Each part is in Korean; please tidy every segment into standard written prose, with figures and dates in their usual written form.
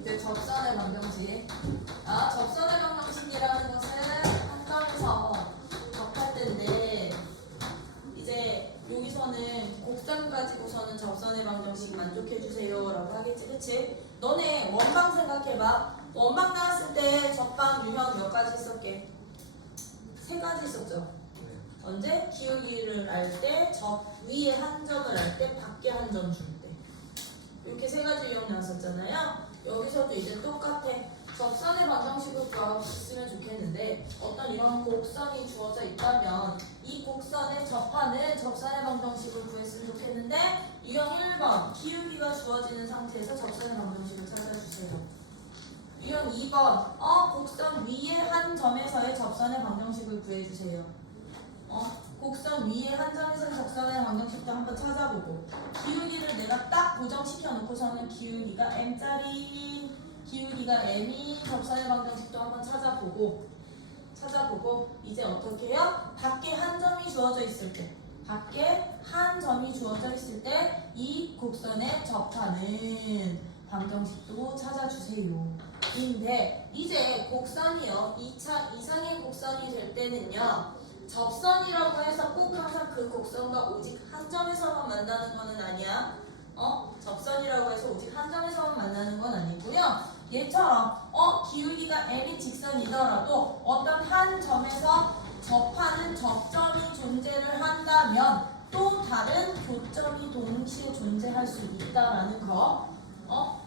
이제 접선의 방정식. 접선의 방정식이라는 것은 한 점에서 접할 때인데 이제 여기서는 곡선 가지고서는 접선의 방정식 만족해주세요 라고 하겠지, 그치? 너네 원방 생각해봐. 원방 나왔을 때 접방 유형 몇 가지 있었게? 3가지 있었죠. 언제? 기울기를 알 때, 위에 한 점을 알 때, 밖에 한 점 줄 때. 이렇게 3가지 유형 나왔었잖아요. 여기서도 이제 똑같아. 접선의 방정식을 구했으면 좋겠는데 어떤 이런 곡선이 주어져 있다면 이 곡선에 접하는 접선의 방정식을 구했으면 좋겠는데 유형 1번 기울기가 주어지는 상태에서 접선의 방정식을 찾아주세요. 유형 2번 곡선 위에 한 점에서의 접선의 방정식을 구해주세요. 곡선 위에 한 점에서의 접선의 방정식도 한번 찾아보고 기울기를 내가 딱 고정시켜 놓고서는 기울기가 m짜리 기울기가 m이 접선의 방정식도 한번 찾아보고 이제 어떻게 해요? 밖에 한 점이 주어져 있을 때 이 곡선에 접하는 방정식도 찾아주세요. 근데 이제 곡선이요 2차 이상의 곡선이 될 때는요 접선이라고 해서 꼭 항상 그 곡선과 오직 한 점에서만 만나는 거는 아니야. 접선이라고 해서 오직 한 점에서만 만나는 건 아니고요. 얘처럼 기울기가 m이 직선이더라도 어떤 한 점에서 접하는 접점이 존재를 한다면 또 다른 교점이 동시에 존재할 수 있다라는 거.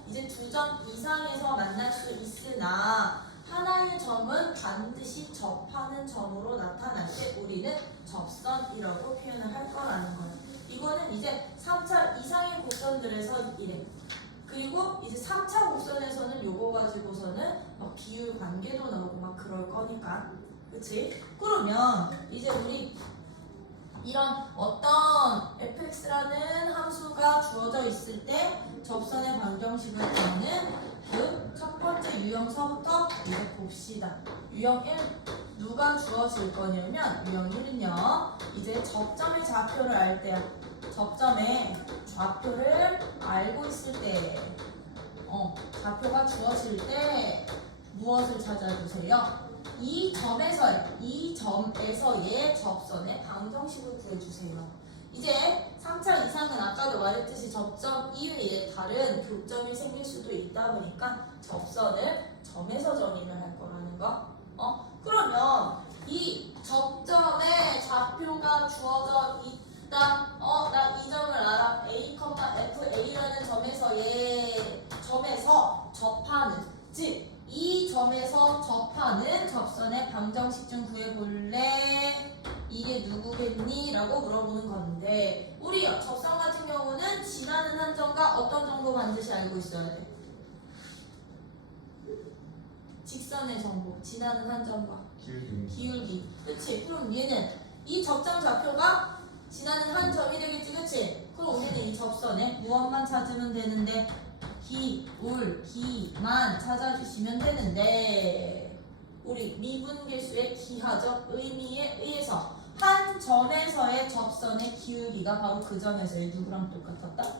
이제 2점 이상에서 만날 수 있으나 하나의 점은 반드시 접하는 점으로 나타날 때 우리는 접선이라고 표현을 할 거라는 거예요. 이거는 이제 3차 이상의 곡선들에서 이래. 그리고 이제 3차 곡선에서는 요거 가지고서는 막 비율 관계도 나오고 막 그럴 거니까. 그치? 그러면 이제 우리 이런 어떤 fx라는 함수가 주어져 있을 때 접선의 방정식을 구하는 그 첫 번째 유형서부터 이제 봅시다. 유형 1 누가 주어질 거냐면 유형 1은요 이제 접점의 좌표를 알 때야. 접점의 좌표를 알고 있을 때 좌표가 주어질 때 무엇을 찾아주세요? 이 점에서의 접선의 방정식을 구해주세요. 이제 3차 이상은 아까도 말했듯이 접점 이외에 다른 교점이 생길 수도 있다 보니까 접선을 점에서 정의를 할 거라는 거. 그러면 이 접점의 좌표가 주어져 있다. 나 이 점을 알아. A, FA라는 점에서 접하는, 즉 이 점에서 접하는 접선의 방정식 좀 구해볼래? 이게 누구겠니? 라고 물어보는 건데 우리 접선 같은 경우는 지나는 한 점과 어떤 정보 반드시 알고 있어야 돼? 직선의 정보, 지나는 한 점과 기울기. 그치? 그럼 얘는 이 접점 좌표가 지나는 한 점이 되겠지, 그치? 그럼 우리는 이 접선에 무엇만 찾으면 되는데 기울기만 찾아주시면 되는데 우리 미분계수의 기하적 의미에 의해서 한 점에서의 접선의 기울기가 바로 그 점에서의 누구랑 똑같았다?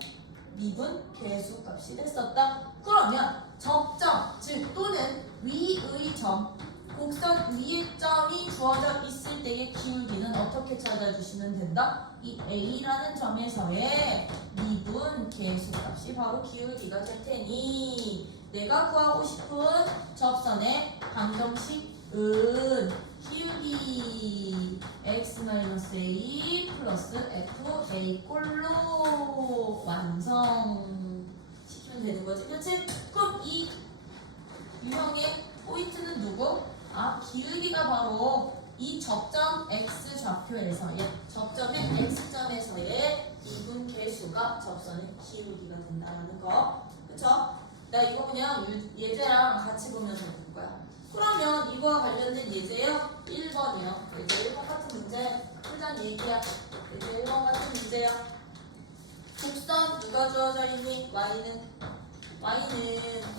미분계수 값이 됐었다. 그러면 접점, 즉 또는 위의 점, 곡선 위의 점이 주어져 있을 때의 기울기는 어떻게 찾아주시면 된다? 이 A라는 점에서의 미분계수 값이 바로 기울기가 될 테니 내가 구하고 싶은 접선의 방정식은 기울기 x-a 플러스 fa 꼴로 완성시키면 되는 거지, 그렇지? 그럼 이 유형의 포인트는 누구? 기울기가 바로 이 접점 x 좌표에서의 접점의 x점에서의 미분계수가 접선의 기울기가 된다는 거, 그쵸? 나 이거 그냥 예제랑 같이 보면서 볼 거야. 그러면 이거와 관련된 예제요 1번이요. 예제 1번 같은 문제 풀자는 얘기야. 예제 1번 같은 문제야. 곡선 누가 주어져 있니? y는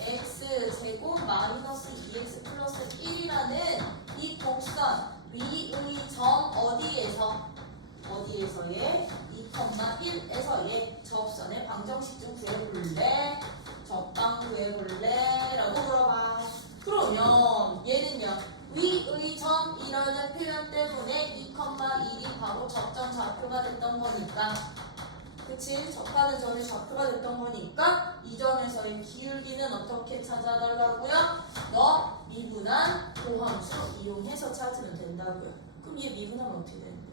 x제곱 마이너스 2x 플러스 1이라는 이 곡선 위의 점 어디에서의 2,1에서의 접선의 방정식 좀 구해볼래? 접방 구해볼래? 좌표가 됐던 거니까 그치? 접하는 전에 좌표가 됐던 거니까 이 점에서의 기울기는 어떻게 찾아달라고요? 너 미분한 도함수 이용해서 찾으면 된다고요. 그럼 얘 미분하면 어떻게 되는데?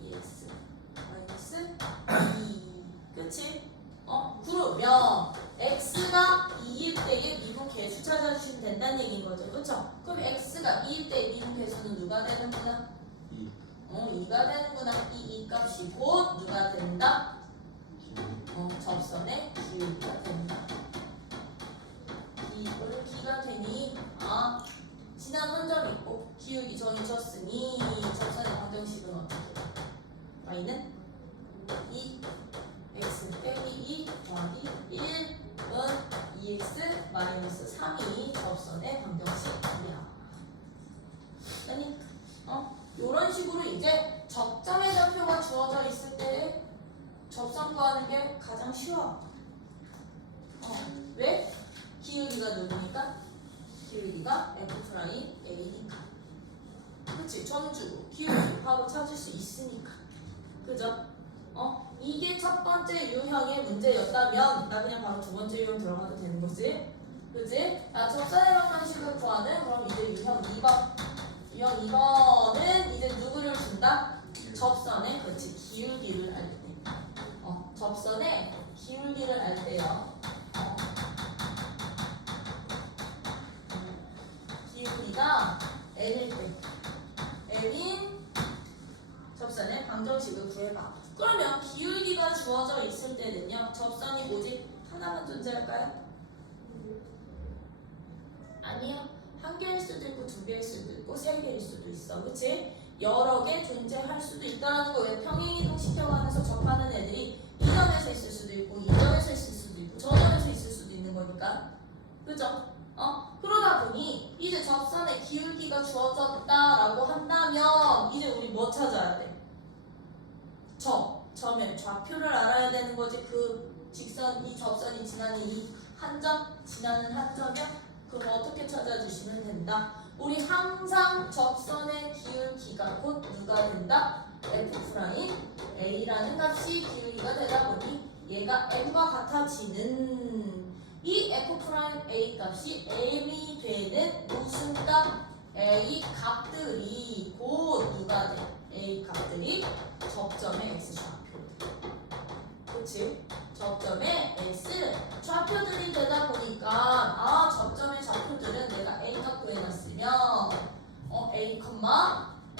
EX 마이너스 2 그치? 그러면 x가 2일 때의 미분 개수 찾아주시면 된다는 얘기인 거죠. 그쵸? 그럼 x가 2일 때의 미분 개수는 누가 되는구나? 2가 되는구나. 이 값이 곧 누가 된다? 접선의 기울기가 된다. 이거를 기가 되니 지난 한 점 있고 기울기 정해졌으니 접선의 방정식은 어떻게 돼? y는 2 x 빼기 2 더하기 1은 2x 마이너스 3이 접선의 방정식이야. 아니 이런 식으로 이제 접점의 좌표가 주어져 있을 때 접선 구하는 게 가장 쉬워. 왜? 기울기가 누구니까? 기울기가 F'A니까. 그치? 점주고 기울기 바로 찾을 수 있으니까. 그죠? 이게 첫 번째 유형의 문제였다면 나 그냥 바로 두 번째 유형 들어가도 되는 거지? 그치? 접선의 방정식을 구하는 그럼 이제 유형 2번. 유형 2번은 이제 누구를 준다? 접선의 그렇지 기울기를 알 때. 접선의 기울기를 알 때요. 기울기가 n일 때. n인 접선의 방정식을 구해봐. 그러면 기울기가 주어져 있을 때는요. 접선이 오직 하나만 존재할까요? 아니요. 한 개일 수도 있고 두 개일 수도 있고 세 개일 수도 있어. 그치? 여러 개 존재할 수도 있다라는 거. 왜 평행이동 시켜가면서 접하는 애들이 이 점에서 있을 수도 있고 이 점에서 있을 수도 있고 저 점에서 있을 수도 있는 거니까. 그죠? 그러다 보니 이제 접선의 기울기가 주어졌다라고 한다면 이제 우리 뭐 찾아야 돼? 점의 좌표를 알아야 되는 거지. 그 직선, 이 접선이 지나는 이 한 점, 지나는 한 점이야? 그럼 어떻게 찾아주시면 된다? 우리 항상 접선의 기울기가 곧 누가 된다? F'A라는 값이 기울기가 되다 보니 얘가 M과 같아지는 이 F'A 값이 M이 되는 무슨 값? A 값들이 곧 누가 돼? A 값들이 접점의 X 좌표. 그치? 접점의 X 좌표들이 되다 보니까 접점의 좌표들은 내가 A 값 구해놨으면 A,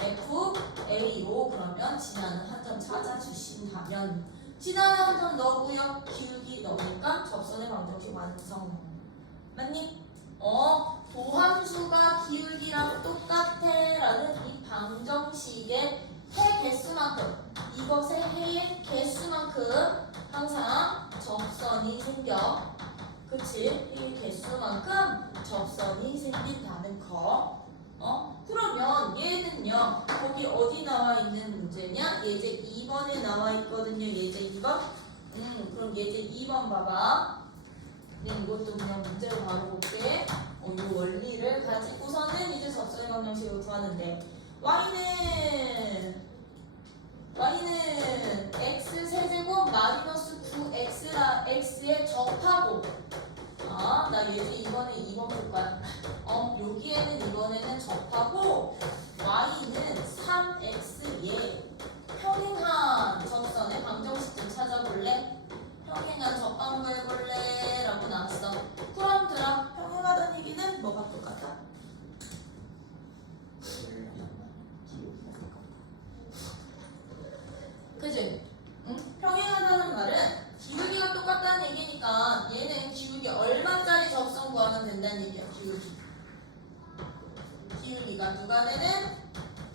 F, A로 그러면 지나는 한 점 찾아주신다면 지나는 한 점 너고요. 기울기 넣으니까 접선의 방정식 완성. 맞니? 도함수가 기울기랑 똑같아 라는 이 방정식의 해 개수만큼 이것의 해의 개수만큼 항상 접선이 생겨. 그치? 이 개수만큼 접선이 생긴다는 거. 그러면 얘는요 거기 어디 나와 있는 문제냐? 예제 2번에 나와 있거든요. 예제 2번. 그럼 예제 2번 봐봐. 이것도 그냥 문제로 바로 볼게. 이 원리를 가지고서는 이제 접선의 방정식을 구하는데 y는 x 세제곱 마이너스 9x라 x에 접하고 나 예제 2번에 2번 볼 거야. 여기에는 이번에는 접하고 y는 3x에 평행한 접선의 방정식 좀 찾아볼래? 평행한 접방구 해볼래? 라고 나왔어. 그럼 들어. 평행하다는 얘기는 뭐가 똑같아? 그치? 평행하다는 말은 기울기가 똑같다는 얘기니까 얘는 기울기 얼마짜리 접선 구하면 된다는 얘기야. 기울기가 누가 되는?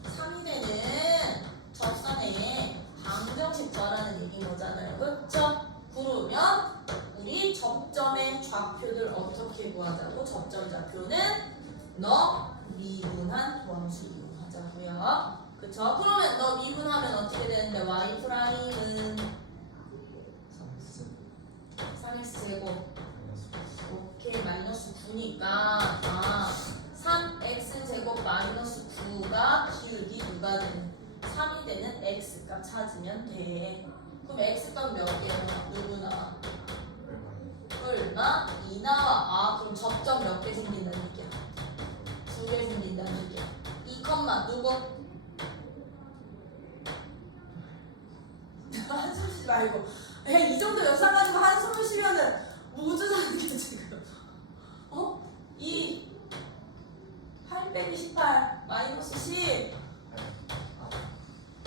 3이 되는 접선의 방정식 구하라는 얘기인 거잖아요. 그쵸? 그러면 우리 접점의 좌표들 어떻게 구하자고? 접점 좌표는 미분한 도함수 이용하자고요. 그쵸? 그러면 미분하면 어떻게 되는데 y 프라임은 3x제곱 오케이 마이너스 9니까 3x제곱 마이너스 9가 기울기 누가 되는? 3이 되는 x값 찾으면 돼. 그럼 x값 몇 개나? 누구나? 얼마? 2 나와. 아, 그럼 접점 몇 개 생긴다는 얘기야? 2개 생긴다는 얘기야. 2 컴마 누구? 한숨 쉬지 말고. 이 정도 영상 가지고 한숨을 쉬면은 뭐 주자는 게 지금? 2 8 빼기 18 마이너스 10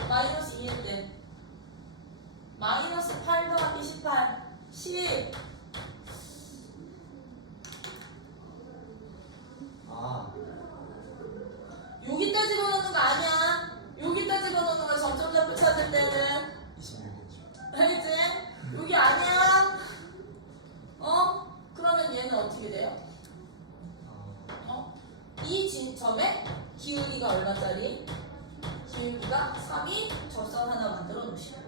마이너스 2일 때 마이너스 8 더하기 18 10 여기다 집어넣는 거 아니야. 여기다 집어넣는 거 점점점을 찾을 때는 26이죠. 알겠지? 여기 아니야. 그러면 얘는 어떻게 돼요? 이 점에 기울기가 얼마짜리? 기울기가 3인 접선 하나 만들어 놓으시고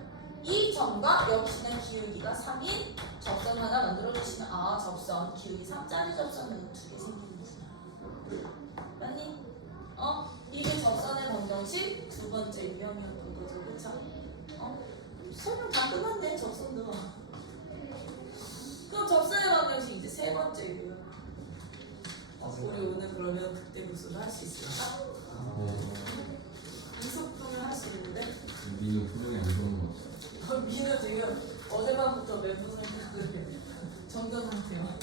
이 점과 역시나 기울기가 3인 접선 하나 만들어 놓으시면 아 접선 기울기 3짜리 접선은 2개 생기는구나. 맞니? 이게 접선의 방정식 두 번째 유형이었던 거죠. 그쵸? 설명 다 끝났네. 접선도. 그럼 접선의 방정식 이제 세 번째 유형. 우리 오늘 그러면 그때 무슨 할 수 있을까? 이속분을 할 수 있는데? 민우 표정이 안 좋은 거 같아. 민우 지금 어제밤부터 멘붕 생각을 정전 상태야.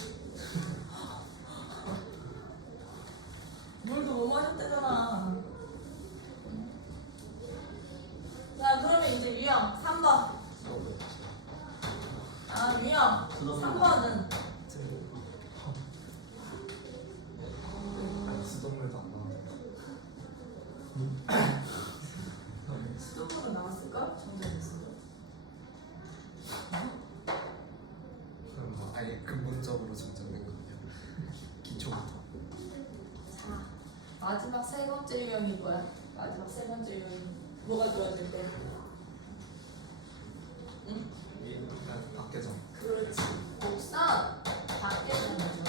물도 못 마셨대잖아. 자, 그러면 이제 유형 3번. 유형 3번은 수돗물도 안 나왔는데. 수동으로 나왔을까? 정전했어. 그럼 뭐 아예 근본적으로 정전된 거예요. 기초부터. 자, 마지막 세 번째 유형이 뭐야? 마지막 세 번째 유형이 뭐가 좋아질 때? 응? 일단 밖에서. 그렇지. 곡선 밖에서 먼저.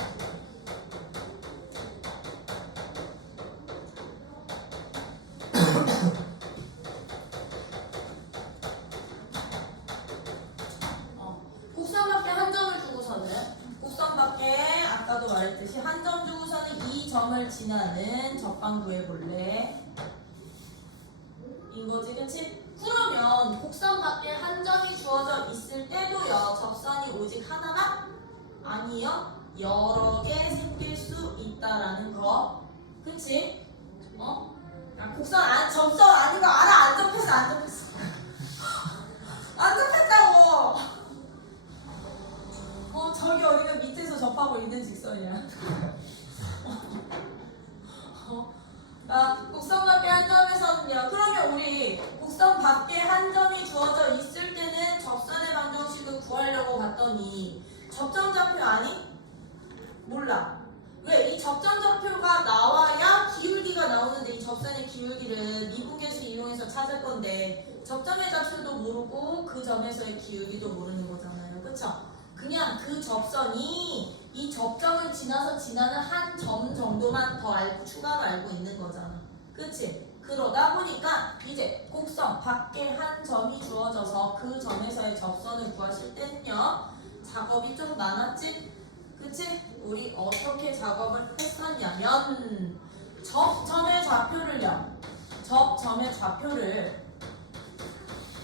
곡선 밖에 한 점을 주고서는 곡선 밖에 아까도 말했듯이 한 점 주고서는 이 점을 지나는 적방 구해볼래. 인거지, 그치? 그러면 곡선 밖에 한 점이 주어져 있을 때도요 접선이 오직 하나만? 아니요, 여러 개 생길 수 있다라는 거. 그치? 곡선 접선 아닌 거 알아? 안 접했어, 안 접했어. 안 접했다고. 저기 어디가 밑에서 접하고 있는 직선이야. 곡선 밖에 한 점에서는요. 그러면 우리 곡선 밖에 한 점이 주어져 있을 때는 접선의 방정식을 구하려고 봤더니 접점 좌표 아니? 몰라. 왜? 이 접점 좌표가 나와야 기울기가 나오는데 이 접선의 기울기를 미분계수 이용해서 찾을 건데 접점의 좌표도 모르고 그 점에서의 기울기도 모르는 거잖아요. 그쵸? 그냥 그 접선이 이 접점을 지나서 지나는 한 점 정도만 더 추가로 알고 있는 거잖아. 그치? 그러다 보니까 이제 곡선 밖에 한 점이 주어져서 그 점에서의 접선을 구하실 때는요 작업이 좀 많았지? 그치? 우리 어떻게 작업을 했었냐면 접점의 좌표를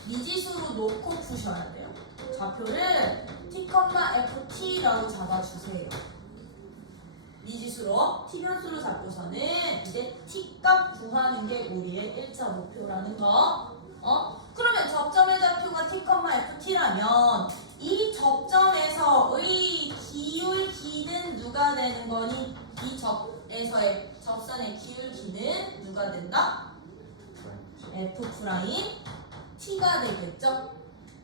미지수로 놓고 푸셔야 돼요. 좌표를 t,ft라고 잡아주세요. 미지수로 t변수로 잡고서는 이제 t값 구하는 게 우리의 1차 목표라는 거. 그러면 접점의 좌표가 t,ft라면 이 접점에서의 기울기는 누가 되는 거니? 이 접에서의 접선의 기울기는 누가 된다? f'(t가 되겠죠?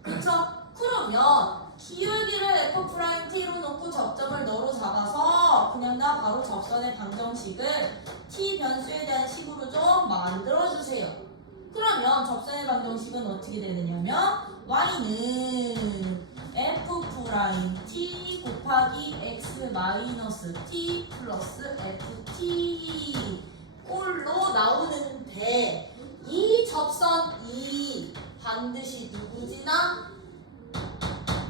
그쵸? 그러면 기울기를 f't로 놓고 접점을 너로 잡아서 그냥 나 바로 접선의 방정식을 t 변수에 대한 식으로 좀 만들어주세요. 그러면 접선의 방정식은 어떻게 되느냐면 y는 f't 곱하기 x 마이너스 t 플러스 ft 꼴로 나오는데 이 접선 E 반드시 누구 지나?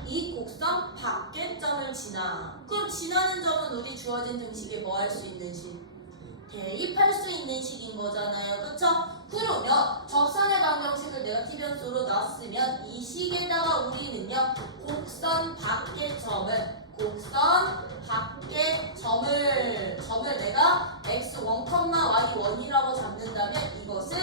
이 곡선 밖의 점을 지나. 그럼 지나는 점은 우리 주어진 등식에 뭐 할 수 있는 식? 대입할 수 있는 식인 거잖아요. 그쵸? 그러면 접선의 방정식을 내가 t변수로 놨으면 이 식에다가 우리는요 곡선 밖의 점을 내가 x1, y1이라고 잡는다면 이것을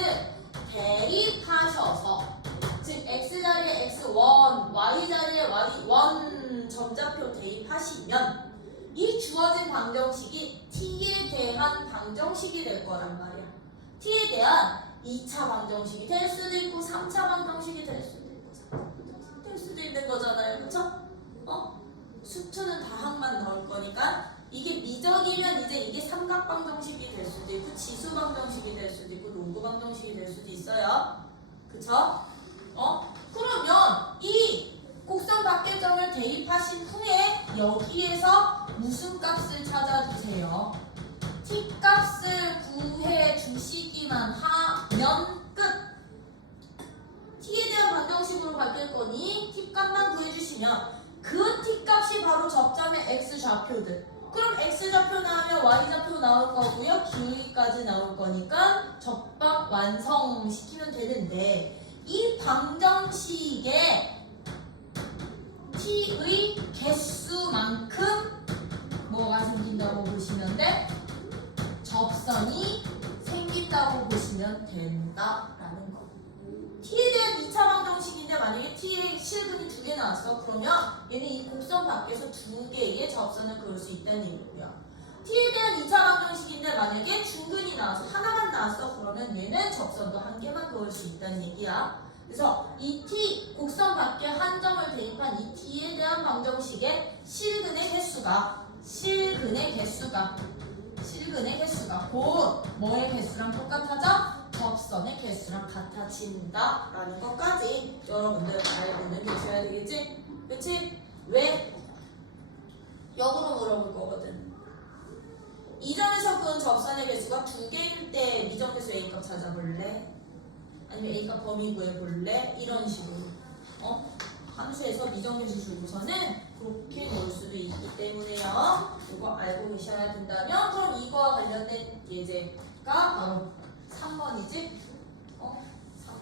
대입하셔서 즉 x 자리에 x1, y 자리에 y1 점좌표 대입하시면 이 주어진 방정식이 t에 대한 방정식이 될 거란 말이야. t에 대한 2차 방정식이 될 수도 있고 3차 방정식이 될 수도 있고 4차 방정식이 될 수도 있는 거잖아요. 그쵸? 수투는 다 항만 넣을 거니까 이게 미적이면 이제 이게 삼각 방정식이 될 수도 있고 지수 방정식이 될 수도 있고 로그 방정식이 될 수도 있어요. 그쵸? 그러면 이 곡선 밖의 점을 대입하신 후에 여기에서 무슨 값을 찾아주세요? t 값을 구해 주시기만 하면 끝. t에 대한 방정식으로 바뀔 거니 t 값만 구해 주시면 그 t 값이 바로 접점의 x 좌표들. 그럼 x 좌표 나오면 y 좌표 나올 거고요. 기울기까지 나올 거니까 접방 완성시키면 되는데 이 방정식에 t의 개수만큼 뭐가 생긴다고 보시면 돼? 접선이 생긴다고 보시면 된다라는 거. t에 대한 2차 방정식인데 만약에 t의 실근이 2개 나왔어. 그러면 얘는 이 곡선 밖에서 2개의 접선을 그을 수 있다는 얘기고요. t에 대한 2차 방정식인데 만약에 중근이 나와서 하나만 나왔어. 그러면 얘는 접선도 1개만 그을 수 있다는 얘기야. 그래서 이 t 곡선 밖에 한 점을 대입한 이 t에 대한 방정식의 실근의 개수가 곧 뭐의 개수랑 똑같아져? 접선의 개수랑 같아진다 라는 것까지 여러분들 알고는 계셔야 되겠지? 그치? 왜? 역으로 물어볼 거거든. 이 점에서 그은 접선의 개수가 2개일 때 미정계수 A값 찾아볼래? 아니면 A값 범위 구해볼래? 이런 식으로 함수에서 미정계수 주고서는 그렇게 넣을 수도 있기 때문에요. 이거 알고 계셔야 된다면 그럼 이거와 관련된 예제가 바로 3번이지?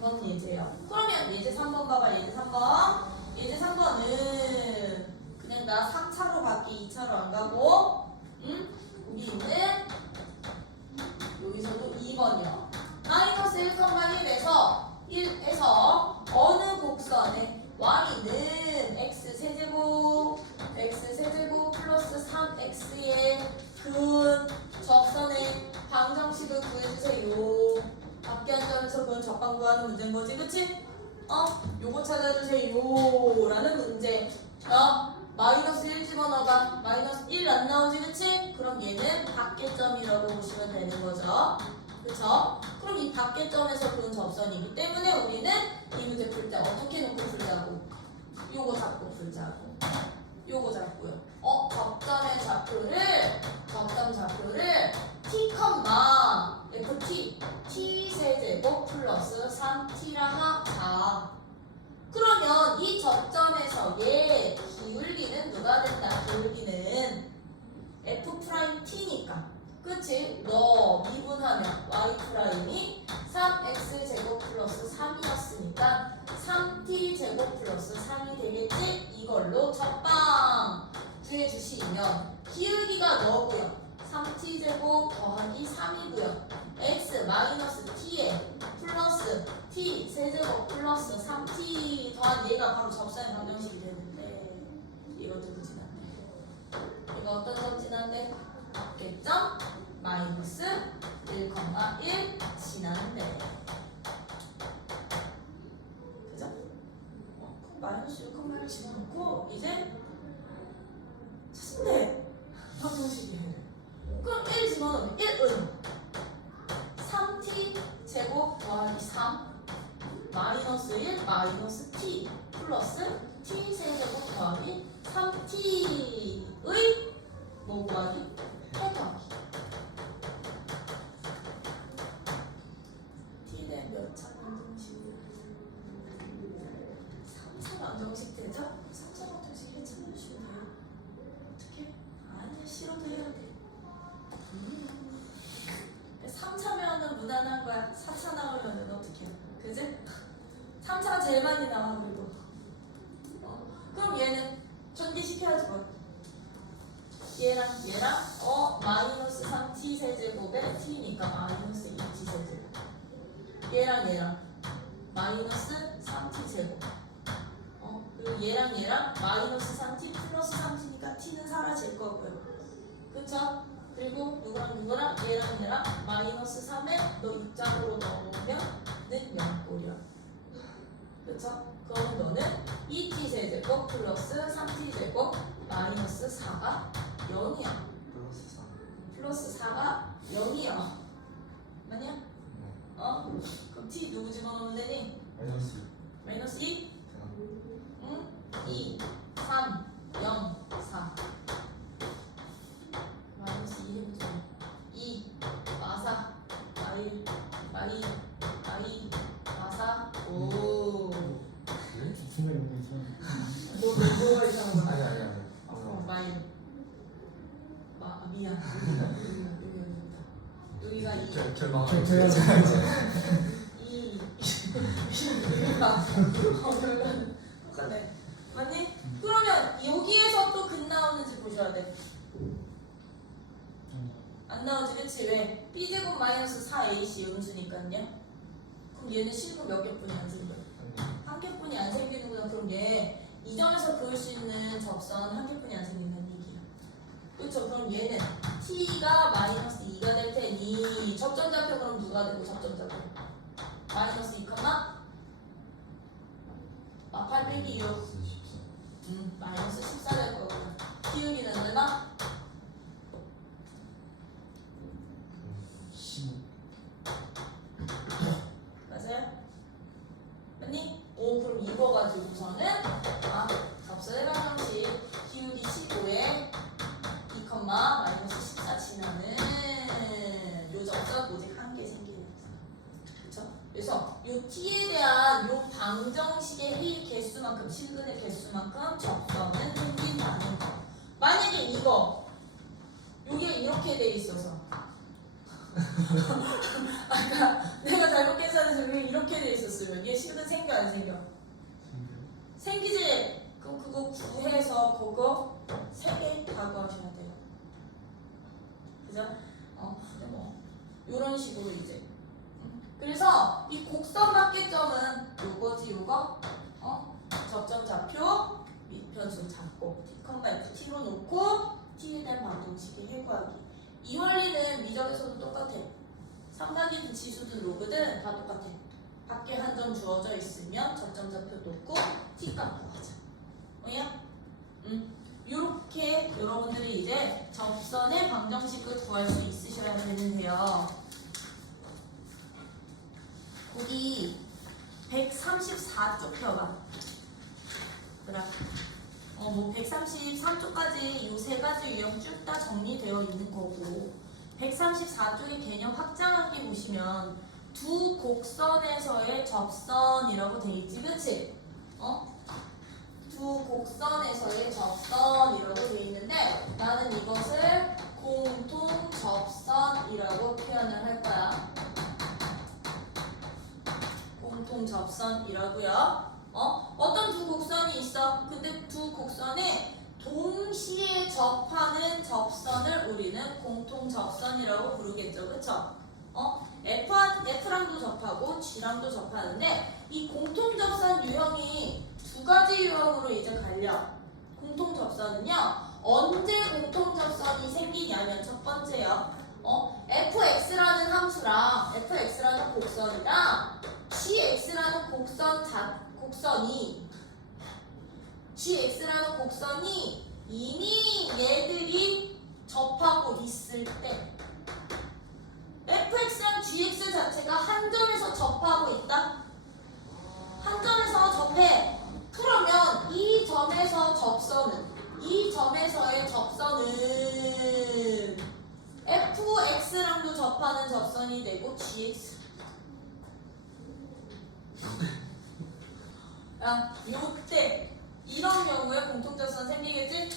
3번 예제야. 그러면 예제 3번 봐봐. 예제 3번. 예제 3번은 그냥 나 3차로 바뀌 2차로 안 가고 여기 있는 여기서도 2번이요. 마이너스 1,1에서 1에서 어느 곡선에 y는 x세제곱 플러스 3x의 근 접선의 방정식을 구해주세요. 밖에 한 점에서 그은 접방 구하는 문제인 거지, 그치? 요거 찾아주세요 라는 문제. 마이너스 1 집어넣어봐. 마이너스 1 안 나오지, 그치? 그럼 얘는 밖에점이라고 보시면 되는 거죠. 그쵸? 그럼 이 밖에점에서 그은 접선이기 때문에 우리는 이 문제 풀 때 어떻게 놓고 풀자고? 요거 잡고 풀자고. 요거 잡고요. 접점 좌표를 t, ft t세제곱 플러스 3t라 하자. 그러면 이 접점에서 얘 기울기는 누가 된다? 기울기는 f't니까. 그치? 너 미분하면 y'이 3x제곱 플러스 3이었으니까 3t제곱 플러스 3이 되겠지? 이걸로 접방 구해주시면 기울기가 너고요. 3t제곱 더하기 3이고요. x 마이너스 t에 플러스 t 세제곱 플러스 3t 더한 얘가 바로 접선의 방정식이 되는데 이거 누구 지났네? 이거 어떤 점 지났네? 밖에점 마이너스 1,1 지나는데 그죠? 그럼 마이너스 1,1 집어넣고 이제 찾으면 방정식이 그럼 1 집어넣으면 1은 3t 제곱 더하기 3 마이너스 1 마이너스 t 플러스 t 세제곱 더하기 3t의 뭐 구하기? 8 더하기 t 대는 몇 차? 제일 많이 나와 그래도. 그럼 얘는 전개시켜야지 뭐. 얘랑 마이너스 3t 세제곱에 t니까 마이너스 2t 세제곱. 얘랑 마이너스 3t 제곱. 그리고 얘랑 마이너스 3t 플러스 3t니까 t는 사라질 거고요. 그쵸? 그리고 누구랑 얘랑 마이너스 3에 너 입장으로 넣으면 는 0꼴이야. 그쵸? 그러면 너는 2t 세제곱 플러스 3t 제곱 마이너스 4가 0이야. 플러스 4. 플러스 4가 0이야. 맞냐? 네. 그럼 t 누구 집어넣으면 되니? 마이너스. 마이너스 2? 제가 응? 2, 3, 0, 4. 마이너스 2 해보자. 2, 마사, 마이, 마사. 오. 중간에 여기 있어. 뭐가 이상한 거야? 아니. 마이. 미안. 여기가 2. 결망하게. 제가 2. 똑같네. 맞니? 그러면 여기에서 또 근 나오는지 보셔야 돼. 안 나오지, 그치? 왜? b제곱 마이너스 4ac 음수니까요. 그럼 얘는 실수 몇 개뿐이 안 생겨? 한 개뿐이 안 생기는구나. 그럼 얘 이 점에서 그을 수 있는 접선 한 개뿐이 안 생긴다는 얘기야. 그렇죠? 그럼 얘는 t가 마이너스 2가 될 테니 접점좌표 그럼 누가 되고 접점좌표? 마이너스 2, 막 8 빼기 6. 마이너스 14 될 거고요. 키우기는 얼마? 15. 맞아요? 맞니? 오, 그럼 이거 가지고서는 접선의 방정식 키우기 15에 2, 마이너스 14 치면은 요 접선 오직 한 개 생기는 거죠. 그쵸? 그래서 요 t에 대한 요 방정식의 일 개수만큼, 실근의 개수만큼 접선은 생긴다는 거. 만약에 이거 여기가 이렇게 돼 있어서 아까 내가 잘못 계산해서 왜 이렇게 돼 있었으면 얘 실근 생겨 안 생겨? 생기지? 그럼 그거 구해서 그거 3개 다 구하셔야 돼요. 그죠? 근데 뭐 요런 식으로 이제 그래서 이 곡선 밖의점은 요거지 요거 접점 좌표 밑편수 잡고 t, t로 놓고 t에 대한 방정식의 해구하기. 이 원리는 미적에서도 똑같아. 삼각이든 지수든 로그든 다 똑같아. 밖에 한 점 주어져 있으면 접점 좌표 놓고 t 값 구하자. 뭐야? 요렇게 여러분들이 이제 접선의 방정식을 구할 수 있으셔야 되는데요. 거기 134쪽 펴봐. 그래. 뭐 133쪽까지 요 세 가지 유형 쭉 다 정리되어 있는 거고 134쪽의 개념 확장하기 보시면 두 곡선에서의 접선이라고 돼 있지, 그치? 두 곡선에서의 접선이라고 돼 있는데 나는 이것을 공통 접선이라고 표현을 할 거야. 공통 접선이라고요. 어떤 두 곡선이 있어? 근데 두 곡선에 동시에 접하는 접선을 우리는 공통 접선이라고 부르겠죠, 그쵸? F랑도 접하고 G랑도 접하는데 이 공통 접선 유형이 두 가지 유형으로 이제 갈려. 공통 접선은요, 언제 공통 접선이 생기냐면 첫 번째요. fx라는 함수랑 fx라는 곡선이랑 gx라는 gx라는 곡선이 이미 얘들이 접하고 있을 때 fx랑 gx 자체가 한 점에서 접하고 있다. 한 점에서 접해. 그러면 이 점에서의 접선은 fx랑도 접하는 접선이 되고 gx. 요때 이런 경우에 공통접선 생기겠지?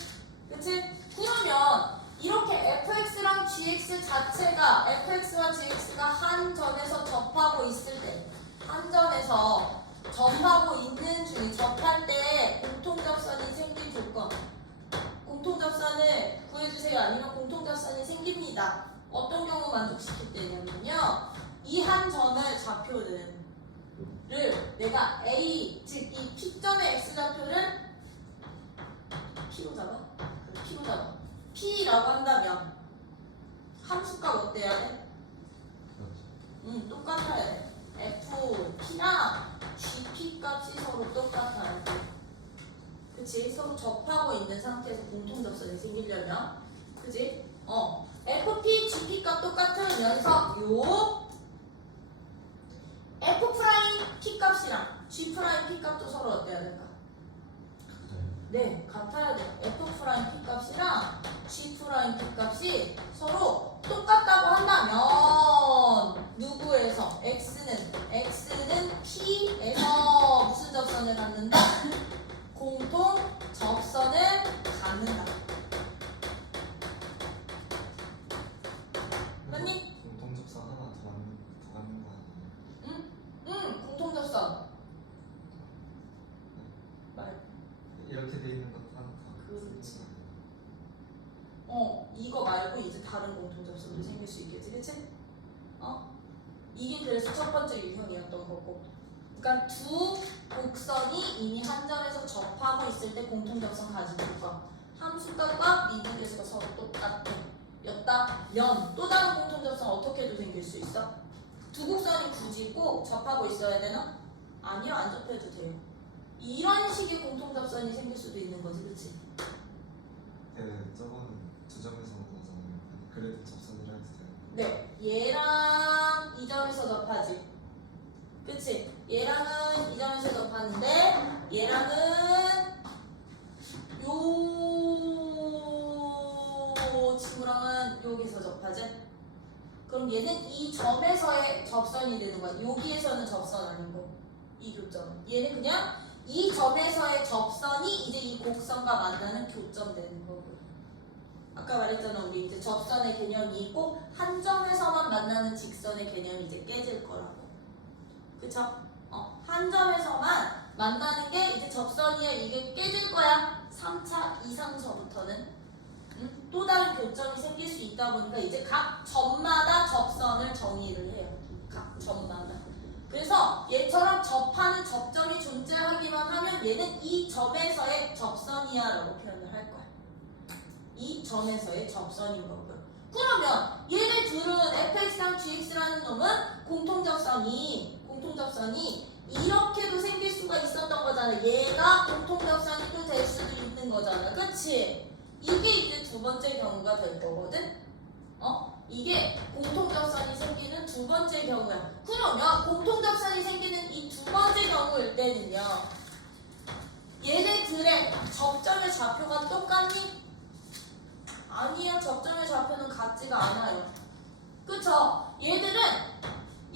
그치? 그러면 이렇게 fx랑 gx 자체가 fx와 gx가 한 점에서 접하고 있을 때 한 점에서 접하고 있는 중에 접할 때 공통접선이 생길 조건. 공통접선을 구해주세요. 아니면 공통접선이 생깁니다. 어떤 경우 만족시킬 때냐면요. 이 한 점의 좌표를 내가 A, 즉 이 P점의 X좌표를 P로 잡아? P로 잡아. P라고 한다면 함수값 어때야 돼? 똑같아야 돼. FP랑 GP 값이 서로 똑같아야 돼. 그치? 서로 접하고 있는 상태에서 공통접선이 생기려면 그치? FP, GP 값 똑같으면서 요 F 프라임 P 값이랑 G 프라임 P 값도 서로 어때야 될까? 네, 같아야 돼. F 프라임 P 값이랑 G 프라임 P 값이 서로 똑같다고 한다면 누구에서? X는 P에서 무슨 접선을 갖는다? 공통 접선을 갖는다. 맞니? 공통접선 하나 더 갖는 거 아니에요? 응, 공통 접선. 말. 이렇게 돼 있는 것도 하나 더. 그렇지. 이거 말고 이제 다른 공통 접선도 생길 수 있겠지, 그치? 이게 그래서 첫 번째 유형이었던 거고. 그러니까 두 곡선이 이미 한 점에서 접하고 있을 때 공통 접선 가진 조건. 함수값과 미분계수가 서로 똑같아. 였다면 또 다른 공통 접선 어떻게도 생길 수 있어? 두 곡선이 굳이 꼭 접하고 있어야 되나? 아니요, 안 접해도 돼요. 이런 식의 공통 접선이 생길 수도 있는 거지, 그치? 네, 저거는 두 점에서 온 거잖아요. 그래도 접선을 해도 돼요. 네, 얘랑 이 점에서 접하지. 그치? 얘랑은 이 점에서 접하는데 얘랑은 요 친구랑은 여기서 접하지? 그럼 얘는 이 점에서의 접선이 되는 거야. 여기에서는 접선 아니고 이 교점. 얘는 그냥 이 점에서의 접선이 이제 이 곡선과 만나는 교점 되는 거고. 아까 말했잖아, 우리 이제 접선의 개념이 꼭 한 점에서만 만나는 직선의 개념이 이제 깨질 거라고. 그쵸? 한 점에서만 만나는 게 이제 접선이야. 이게 깨질 거야. 3차 이상서부터는. 또 다른 교점이 생길 수 있다 보니까 이제 각 점마다 접선을 정의를 해요. 각 점마다. 그래서 얘처럼 접하는 접점이 존재하기만 하면 얘는 이 점에서의 접선이야 라고 표현을 할 거야. 이 점에서의 접선인 거고요. 그러면 얘네 둘은 fx랑 gx라는 놈은 공통접선이 이렇게도 생길 수가 있었던 거잖아. 얘가 공통접선이 또 될 수도 있는 거잖아. 그치? 이게 이제 두 번째 경우가 될 거거든? 이게 공통접선이 생기는 두 번째 경우야. 그러면 공통접선이 생기는 이 두 번째 경우일 때는요. 얘네들의 접점의 좌표가 똑같니? 아니요. 접점의 좌표는 같지가 않아요. 그쵸? 얘들은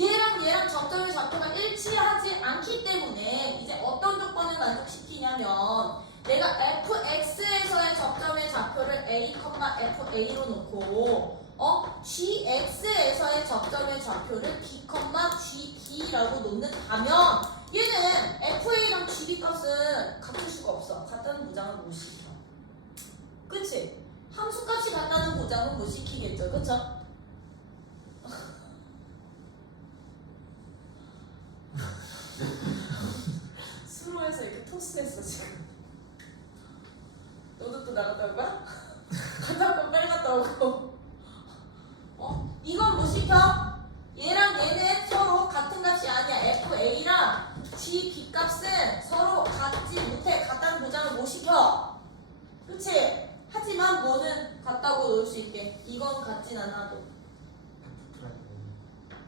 얘랑 접점의 좌표가 일치하지 않기 때문에 이제 어떤 조건을 만족시키냐면 내가 fx에서의 접점의 좌표를 a, fa로 놓고 gx에서의 접점의 좌표를 b, gd라고 놓는다면 얘는 fa랑 gd 값은 같을 수가 없어. 같다는 보장을 못 시켜. 그치? 함수값이 같다는 보장은 못 시키겠죠. 그쵸? 수로에서 이렇게 토스했어 지금. 너도 또 나갔다 올 거야? 갔다 올 거면 빨리 갔다 오고. 이건 못 시켜? 얘랑 얘는 서로 같은 값이 아니야. FA랑 GB 값은 서로 같지 못해. 같다는 보장을 못 시켜. 그치? 하지만 뭐는 같다고 놓을 수 있게. 이건 같진 않아도.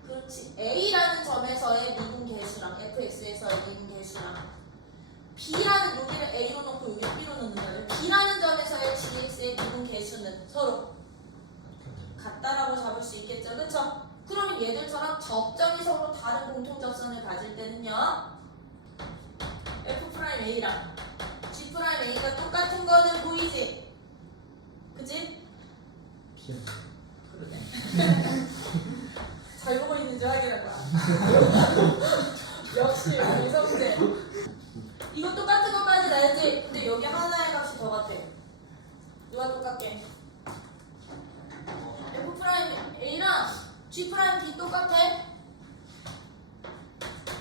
그렇지. A라는 점에서의 미분 계수랑 fx에서의 미분 계수랑 B라는 여기를 A로 놓고 여기를 B로 놓는 거예요. B라는 점에서의 gx의 미분 계수는 서로 같다라고 잡을 수 있겠죠. 그쵸? 그러면 얘들처럼 접점이 서로 다른 공통접선을 가질 때는요. F'A랑 G'A가 똑같은 거는 보이지? 그치? 그러네. 잘 보고 있는 줄 확인한 거야. 역시 우리 성재. 누가 똑같게? F 프라임 A랑 G 프라임 B 똑같아?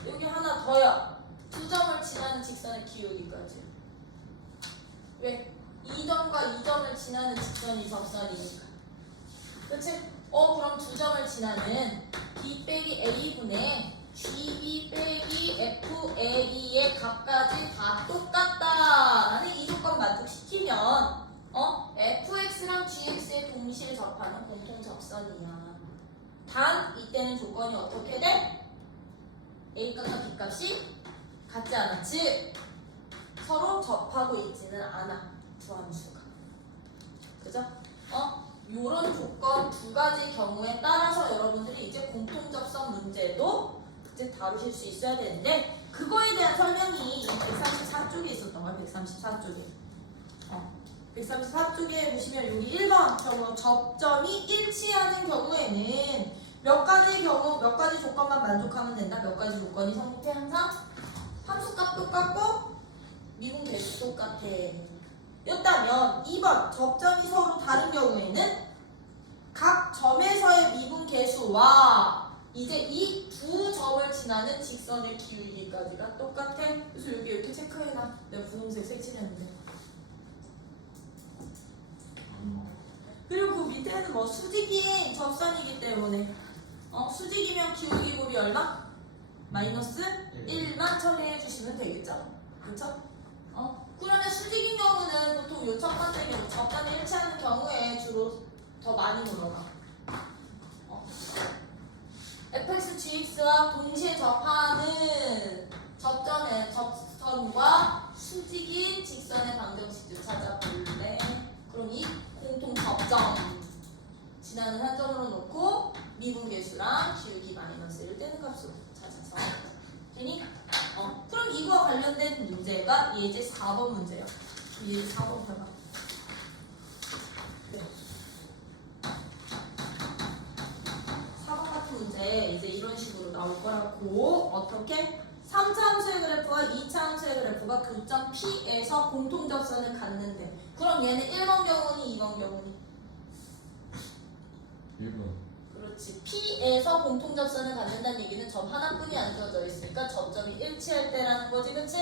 여기 하나 더야. 두 점을 지나는 직선의 기울기까지. 왜? 2점과 2점을 지나는 직선이 접선이니까. 그치? 그럼 두 점을 지나는 B 빼기 A분의 GB 빼기 FA의 값까지 다 똑같다라는 이 조건 만족시키면 fx랑 gx의 동시에 접하는 공통 접선이야. 단 이때는 조건이 어떻게 돼? a 값과 b 값이 같지 않아. 즉 서로 접하고 있지는 않아. 두 함수가. 그죠? 요런 조건 두 가지 경우에 따라서 여러분들이 이제 공통 접선 문제도 이제 다루실 수 있어야 되는데, 그거에 대한 설명이 134쪽에 있었던 거야. 134쪽에. 134쪽에 보시면 여기 1번 경우 접점이 일치하는 경우에는 몇 가지 조건만 만족하면 된다. 몇 가지 조건이 성립해. 항상 함수값 똑같고 미분 개수 똑같아. 였다면 2번 접점이 서로 다른 경우에는 각 점에서의 미분 개수와 이제 이 두 점을 지나는 직선의 기울기까지가 똑같아. 그래서 여기 이렇게 체크해놔. 내가 분홍색 색칠했는데. 그리고 그 밑에는 뭐 수직인 접선이기 때문에 수직이면 기울기 곱이 얼마? 마이너스 1만 처리해 주시면 되겠죠? 그쵸? 그러면 수직인 경우는 보통 요 첫 번째 경우 접점이 일치하는 경우에 주로 더 많이 늘어나. fx, gx와 동시에 접하는 접선과 수직인 직선의 방정식을 찾아볼래? 그럼 이 공통 접점 지나는 한 점으로 놓고 미분 개수랑 기울기 마이너스 1 되는 값으로 찾아서 되니? 그럼 이거와 관련된 문제가 예제 4번 문제예요. 예제 4번 봐봐. 네. 4번 같은 문제 이제 이런 식으로 나올 거라고. 어떻게? 3차 함수의 그래프와 2차 함수의 그래프가 교점 P에서 공통 접선을 갖는데, 그럼 얘는 1번 경우니 2번 경우니? 1번. 그렇지. P에서 공통 접선을 갖는다는 얘기는 점 하나뿐이 안 주어져 있으니까 접점이 일치할 때라는 거지, 그치?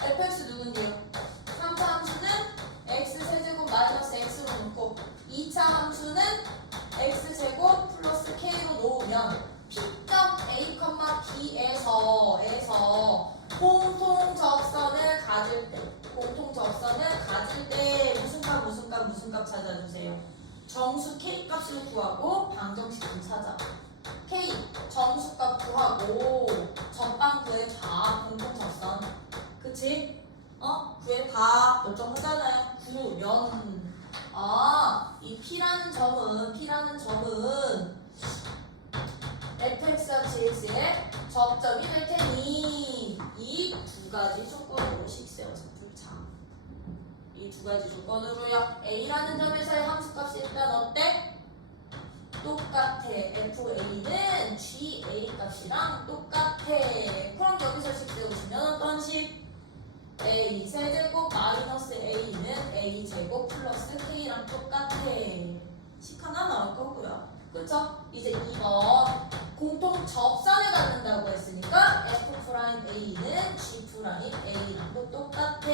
fx 누군데요? 3차 함수는 x세제곱 마이너스 x로 놓고 2차 함수는 x제곱 플러스 k로 놓으면 P점 A, B에서 공통 접선을 가질 때 무슨 값 찾아주세요. 정수 K 값을 구하고 방정식 좀 찾아. K 정수값 구하고 전방 구해봐. 공통 접선. 그치? 구해봐. 몇 점 하잖아요. 구면 이 P라는 점은 fx와 gx의 접점이 될 테니 이 두 가지 조건으로 식세워서 풀자. 이 두 가지 조건으로요. A라는 점에서의 함수값이 일단 어때? 똑같아. FA는 GA 값이랑 똑같아. 그럼 여기서 식 세우시면 어떤 식? A 세제곱 마이너스 A는 A 제곱 플러스 K랑 똑같아. 식 하나 나올 거고요. 그쵸? 이제 2번 공통 접선을 갖는다고 했으니까 F'A는 G'A랑도 똑같아.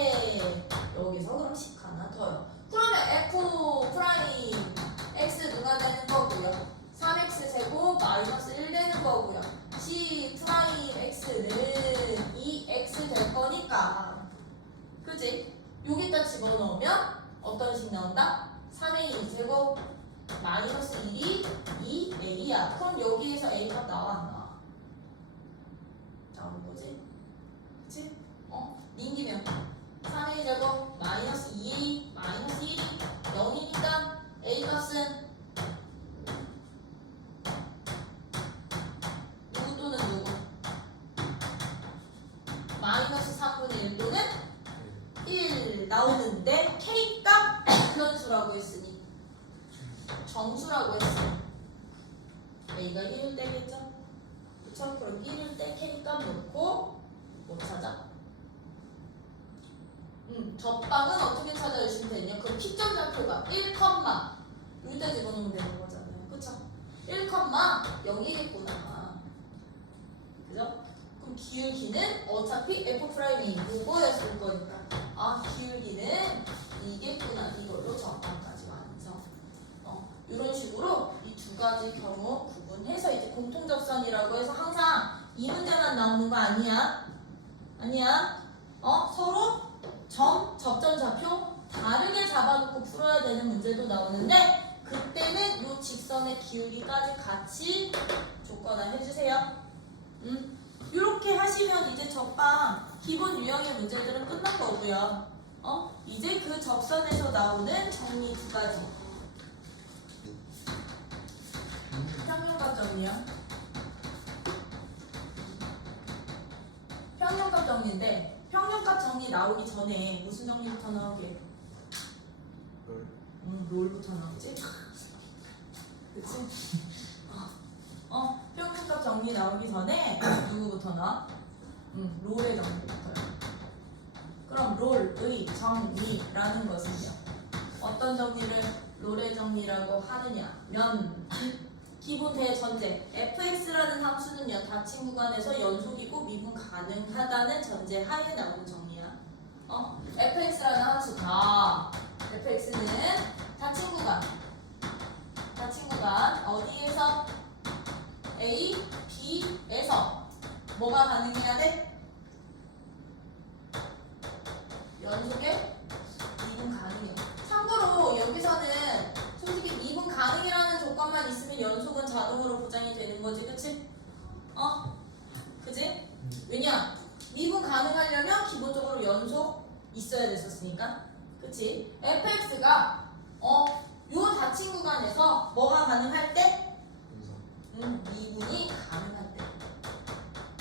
여기서 그럼 식 하나 더요. 그러면 F'X 누가 되는 거고요? 3x 제곱 마이너스 1 되는 거고요. G'X는 2x 될 거니까. 그치? 여기다 집어넣으면 어떤 식 나온다? 3a 제곱 마이너스 1이 2a야. 그럼 여기에서 a 값 나와 안 나와? 나오는 거지? 그치? 민기면 3a 제곱 마이너스 2a 마이너스 1이 0이니까 a 값은 누구 또는 누구? 마이너스 3분의 1 또는 1 나오는데 k 값 변수라고 했으니 정수라고 했어요. A가 1일 때겠죠? 그쵸? 그럼 1일 때 K 값 놓고 뭐 찾아? 접방은 어떻게 찾아주시면 되냐? 그 피점 좌표가 1, 여기다 집어넣으면 되는 거잖아요. 그쵸? 1,0이겠구나. 그죠? 그럼 기울기는 어차피 F'이 요거였을 거니까 아 기울기는 이겠구나. 이걸로 접방까지 완성. 이런 식으로 이 두 가지 경우 구분해서 이제 공통접선이라고 해서 항상 이 문제만 나오는 거 아니야? 아니야? 서로 접점 좌표 다르게 잡아놓고 풀어야 되는 문제도 나오는데 그때는 이 직선의 기울기까지 같이 조건화 해주세요. 이렇게 하시면 이제 접방 기본 유형의 문제들은 끝난 거고요. 이제 그 접선에서 나오는 정리 두 가지. 평균값 정리요. 평균값 정리인데 평균값 정리 나오기 전에 무슨 정리부터 나오게? 롤부터 나오지? 그치? 평균값 정리 나오기 전에 누구부터 나와? 롤의 정리부터요. 그럼 롤의 정리라는 것은요. 어떤 정리를 롤의 정리라고 하느냐면 기본 대전제 fx라는 함수는요 닫힌 구간에서 연속이고 미분 가능하다는 전제 하에 나오는 정리야. fx라는 함수가 fx는 닫힌 구간 어디에서 a, b에서 뭐가 가능해야 돼? 연속에 미분 가능해. 참고로 여기서는 솔직히 미분 가능이라는 조건만 있으면 연속은 자동으로 보장이 되는 거지, 그치? 그치? 왜냐? 미분 가능하려면 기본적으로 연속 있어야 됐었으니까, 그치? fx가 요 닫힌 구간에서 뭐가 가능할 때? 미분이 가능할 때.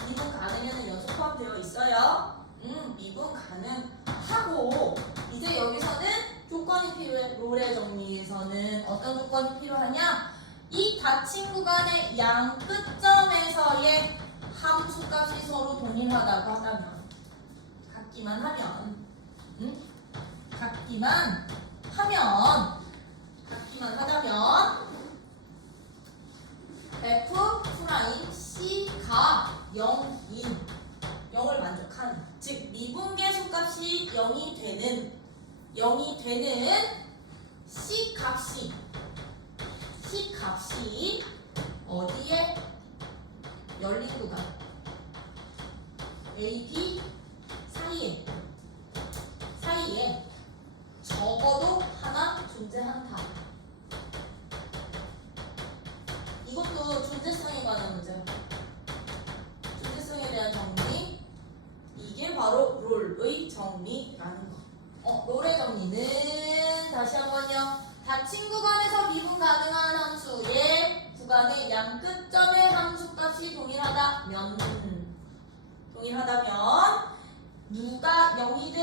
미분 가능에는 연속 포함되어 있어요. 미분 가능하고 이제 여기서는 조건이 필요해. 롤의 정리에서는 어떤 조건이 필요하냐? 이 닫힌 구간의 양 끝점에서의 함수값이 서로 동일하다고 하다면 같기만 하면 f 프라임 c가 0을 만족하는, 즉 미분계수 값이 0이 되는 c 값이 어디에? 열린 구간 a, b 사이에 적어도 하나 존재한다. 이것도 존재성에 관한 문제야. 존재성에 대한 정리. 이게 바로 롤의 정리라는 거. 롤의 정리는 다시 한번요. 닫힌 구간에서 미분 가능한 함수의 구간의 양 끝점의 함수값이 동일하다면 누가 0이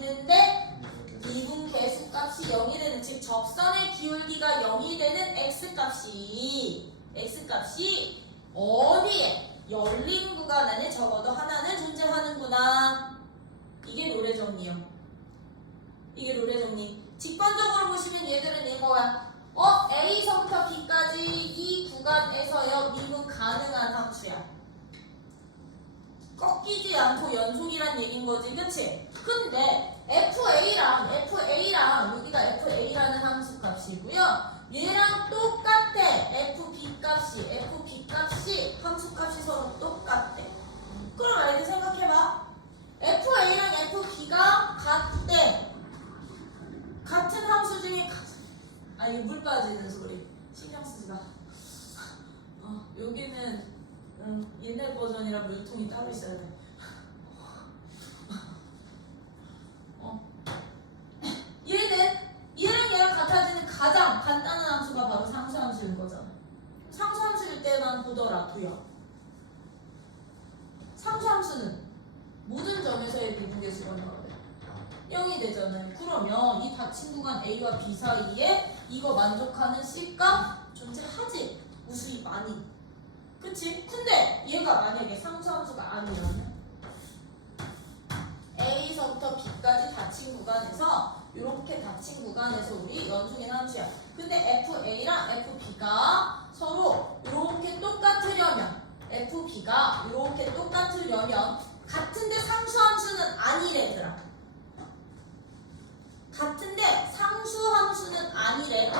되는데 미분 계수값이 0이 되는, 즉 접선의 기울기가 0이 되는 x값이 어디에? 열린 구간 안에 적어도 하나는 존재하는구나. 이게 롤의 정리요. 이게 롤의 정리. 직관적으로 보시면 얘들은 이거야. A서부터 B까지 이 구간에서요 미분 가능한 함수야. 꺾이지 않고 연속이란 얘긴 거지, 그치? 근데 FA랑 여기가 FA라는 함수 값이고요. 얘랑 똑같아. FB 값이 함수 값이 서로 똑같대. 그럼 아이들 생각해봐. FA랑 FB가 같대. 같은 함수 중에 이거 물 빠지는 소리 신경 쓰지 마. 여기는 옛날 버전이라 물통이 따로 있어야 돼. 얘랑 같아지는 가장 간단한 함수가 바로 상수함수인 거잖아. 상수함수일 때만 보더라도요. 상수함수는 모든 점에서의 미분계수가 나와요. 0이 되잖아요. 그러면 이 닫힌 구간 A와 B 사이에 이거 만족하는 C값 존재하지. 무수히 많이. 그치? 근데 얘가 만약에 상수함수가 아니라면 A서부터 B까지 닫힌 구간에서 이렇게 닫힌 구간에서 우리 연속인 함수야. 근데 FA랑 FB가 서로 이렇게 똑같으려면 FB가 이렇게 똑같으려면 같은데 상수함수는 아니래 얘들아. 같은데 상수함수는 아니래.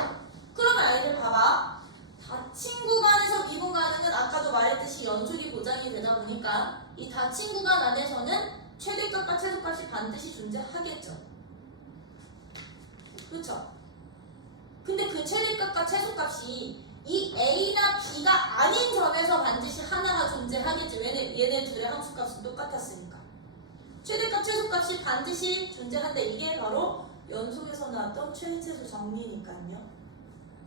그러면 아이들 봐봐. 닫힌 구간에서 미분 가능은 아까도 말했듯이 연속이 보장이 되다 보니까 이 닫힌 구간 안에서는 최대값과 최소값이 반드시 존재하겠죠. 그렇죠? 근데 그 최대값과 최소값이 이 A나 B가 아닌 점에서 반드시 하나가 존재하겠지. 얘네 둘의 함수값은 똑같았으니까. 최대값, 최소값이 반드시 존재한다. 이게 바로 연속에서 나왔던 최대최소 정리니까요.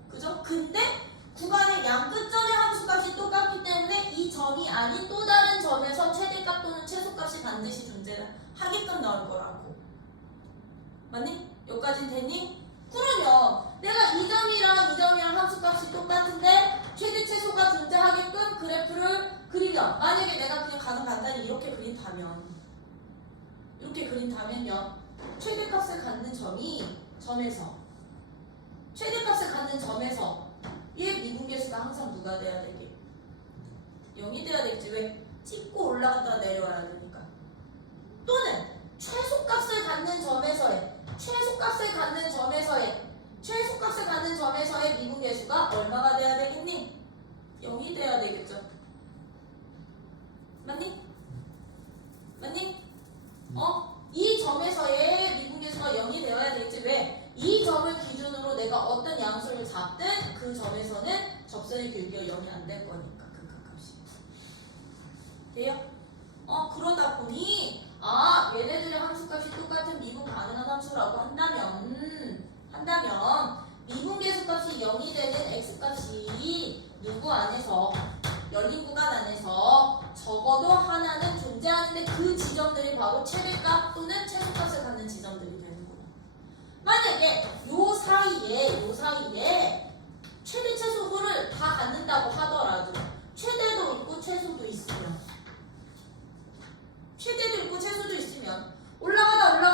그죠? 근데 구간의 양 끝점의 함수값이 똑같기 때문에 이 점이 아닌 또 다른 점에서 최대값 또는 최소값이 반드시 존재를 하게끔 나올 거라고. 맞니? 여기까지 됐니? 그러면 내가 이 점이랑 함수값이 똑같은데 최대 최소가 존재하게끔 그래프를 그리면 만약에 내가 그냥 가는 간단히 이렇게 그린다면요 최대값을 갖는 점에서 최대값을 갖는 점에서 얘 미분계수가 항상 누가 돼야 되게? 0이 돼야 되겠지. 왜? 찍고 올라갔다가 내려와야 되니까. 또는 최소값을 갖는 점에서의 미분계수가 얼마가 돼야 되겠니? 0이 돼야 되겠죠. 맞니? 이 점에서의 미분계수가 0이 되어야 되겠지. 왜? 이 점을 기준으로 내가 어떤 양수를 잡든 그 점에서는 접선의 길이가 0이 안 될 거니까 극한값이. 돼요? 그러다 보니 얘네들의 함수값이 똑같은 미분 가능한 함수라고 한다면 미분계수값이 0이 되는 x값이 누구 안에서 열린 구간 안에서 적어도 하나는 존재하는데 그 지점들이 바로 최대값 또는 최소값을 갖는 지점들이 되는구나. 만약에 요 사이에 최대 최소를 다 갖는다고 하더라도 최대도 있고 최소도 있으면 올라가다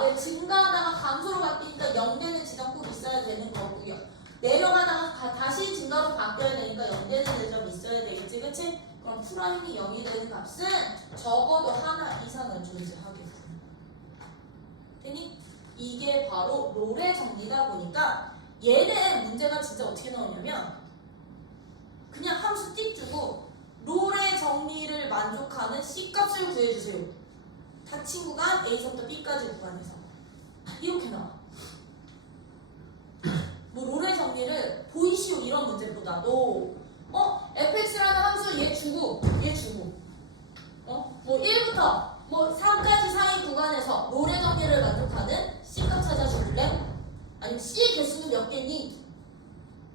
왜 증가하다가 감소로 바뀌니까 0 되는 지점 꼭 있어야 되는 거고요. 내려가다가 다시 증가로 바뀌어야 되니까 0 되는 지점 있어야 되겠지, 그치? 그럼 프라임이 0이 되는 값은 적어도 하나 이상은 존재하겠구나. 되니? 이게 바로 롤의 정리다 보니까 얘는 문제가 진짜 어떻게 나오냐면 그냥 함수 띡 주고 롤의 정리를 만족하는 C값을 구해주세요. 닫힌 구간 A서부터 B까지 구간에서 이렇게 나와. 뭐 롤의 정리를 보이시오 이런 문제보다도 fx라는 함수 얘 주고 뭐 1부터 뭐 3까지 사이 구간에서 롤의 정리를 만족하는 C값 찾아줄래? 아니면 C 개수는 몇 개니?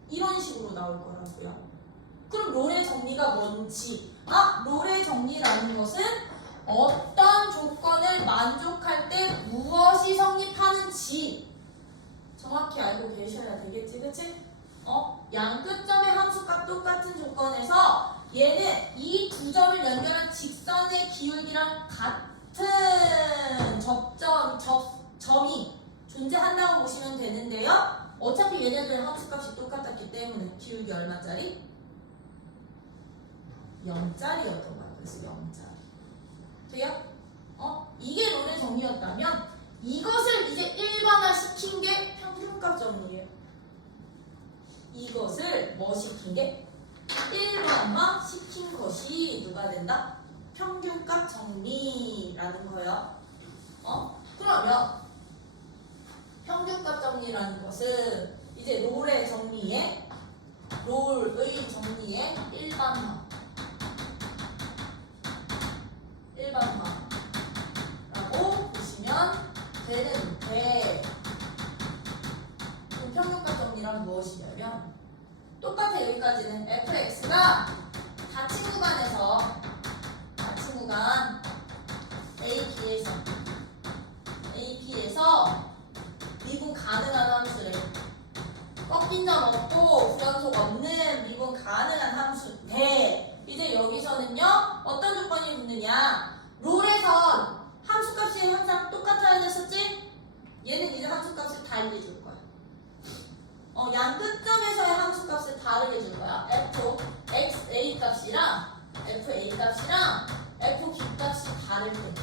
이런 식으로 나올 거라고요. 그럼 롤의 정리가 뭔지 롤의 정리라는 것은 어떤 조건을 만족할 때 무엇이 성립하는지 정확히 알고 계셔야 되겠지, 그치? 양 끝점의 함수값 똑같은 조건에서 얘는 이 두 점을 연결한 직선의 기울기랑 같은 점이 존재한다고 보시면 되는데요. 어차피 얘네들 함수값이 똑같았기 때문에 기울기 얼마짜리? 0짜리였던 거야. 그래서 0짜리. 돼요? 이게 롤의 정리였다면 이것을 이제 일반화 시킨 게 평균값 정리예요. 이것을 뭐 시킨 게? 일반화 시킨 것이 누가 된다? 평균값 정리라는 거예요. 그러면 평균값 정리라는 것은 이제 롤의 정리에 일반화라고 보시면 되는데 그 평균값 정리란 무엇이냐면 똑같아. 여기까지는 fx가 닫힌 구간 AP에서 미분 가능한 함수래. 꺾인 점 없고 불연속 없는 미분 가능한 함수인데 이제 여기서는요 어떤 조건이 붙느냐? 롤에선 함수 함수값이 항상 똑같아야 됐었지? 얘는 이제 함수값을 다르게 줄 거야. 양 끝점에서의 함수값을 다르게 줄 거야. fxa 값이랑 fa 값이랑 fb 값이 다를 때.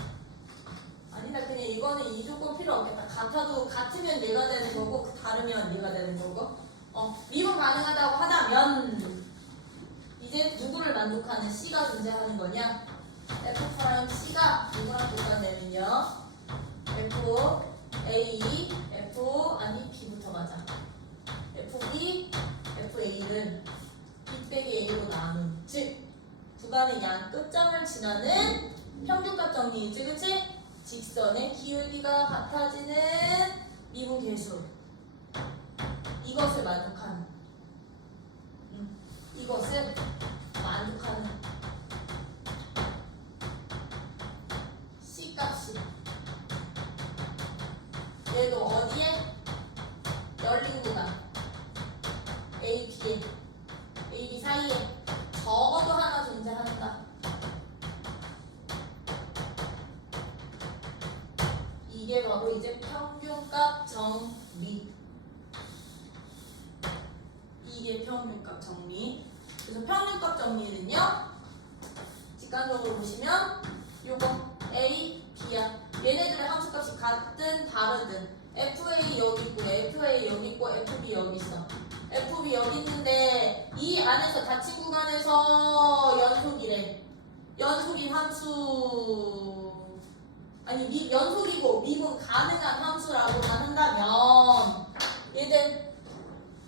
아니다, 그냥 이거는 이 조건 필요 없겠다. 같아도 같으면 얘가 되는 거고 다르면 얘가 되는 거고. 미분 가능하다고 하다면 이제 누구를 만족하는 C가 존재하는 거냐? F'C가 누구랑 똑같냐면요. B부터 가자. FB, FA를 B 빼기 A로 나눈, 즉 구간의 양 끝점을 지나는 평균값 정리이지, 그치? 직선의 기울기가 같아지는 미분 계수, 이것을 만족하는 C값이 얘도 어디에? 열린 구간 AB 사이에 적어도 하나 존재한다. 이게 바로 이제 평균값 정리. 이게 평균값 정리. 그래서 평균값 정리는요, 직관적으로 보시면 요거 A, B야. 얘네들의 함수값이 같든 다르든 FA 여기 있고 FA 여기 있고 FB 여기 있어. FB 여기 있는데 이 안에서 닫힌 구간에서 연속이래. 연속인 함수 연속이고 미분 가능한 함수라고만 한다면 얘들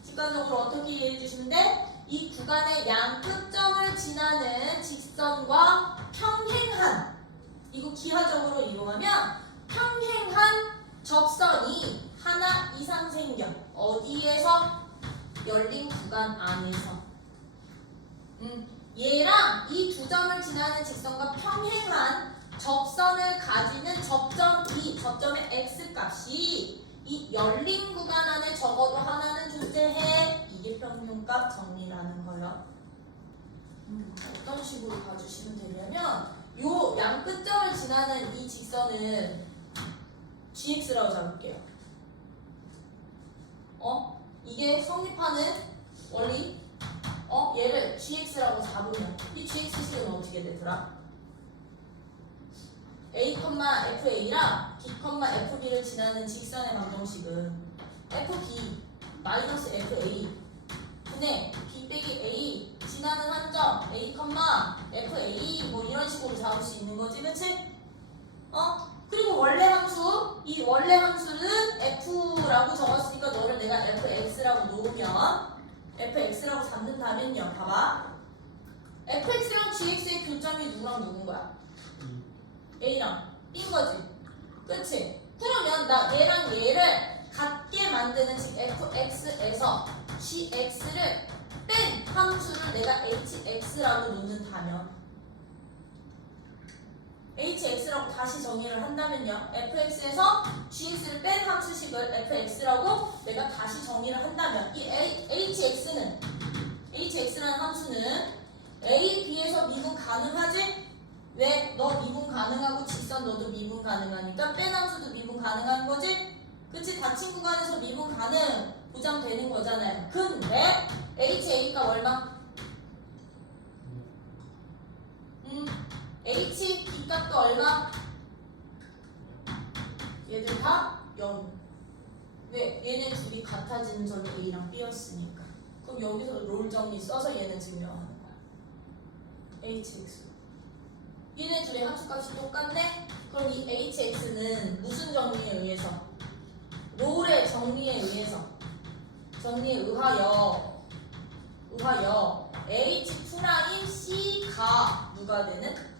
직관적으로 어떻게 이해해 주시면 돼? 이 구간의 양 끝점을 지나는 직선과 평행한, 이거 기하적으로 이용하면 평행한 접선이 하나 이상 생겨. 어디에서? 열린 구간 안에서. 얘랑 이 두 점을 지나는 직선과 평행한 접선을 가지는 접점 B, 접점의 X값이 이 열린 구간 안에 적어도 하나는 존재해. 이게 평균값 정리라는 거예요. 어떤 식으로 봐주시면 되냐면 요 양 끝점을 지나는 이 직선은 GX라고 잡을게요. 이게 성립하는 원리. 얘를 GX라고 잡으면 이 GX식은 어떻게 되더라? A, FA랑 B, FB를 지나는 직선의 방정식은 FB 마이너스 FA 분의 B 빼기 A 지나는 한 점 A, FA 뭐 이런 식으로 잡을 수 있는 거지, 그치? 그리고 원래 함수, 이 원래 함수는 F라고 적었으니까 너를 내가 FX라고 놓으면 FX라고 잡는다면요, 봐봐. FX랑 GX의 교점이 누구랑 누군 거야? A랑 B인 거지, 그치? 그러면 나 얘랑 얘를 같게 만드는, 즉 fx에서 gx를 뺀 함수를 내가 hx라고 놓는다면, hx라고 다시 정의를 한다면요, fx에서 gx를 뺀 함수식을 fx라고 내가 다시 정의를 한다면 이 hx라는 함수는 a, b에서 미분 가능하지? 왜? 너 미분 가능하고 직선 너도 미분 가능하니까 뺀 함수도 미분 가능한 거지? 그치? 닫힌 구간에서 미분 가능 보장되는 거잖아요. 근데 HA가 얼마? HB 값도 얼마? 얘들 다 0. 왜? 얘네 둘이 같아지는 점이 A랑 B였으니까. 그럼 여기서 롤 정리 써서 얘는 증명하는 거야. HX. 얘네 둘의 함수값이 똑같네? 그럼 이 hx는 무슨 정리에 의해서? 롤의 정리에 의해서, 정리에 의하여 h 프라임 c가 누가 되는?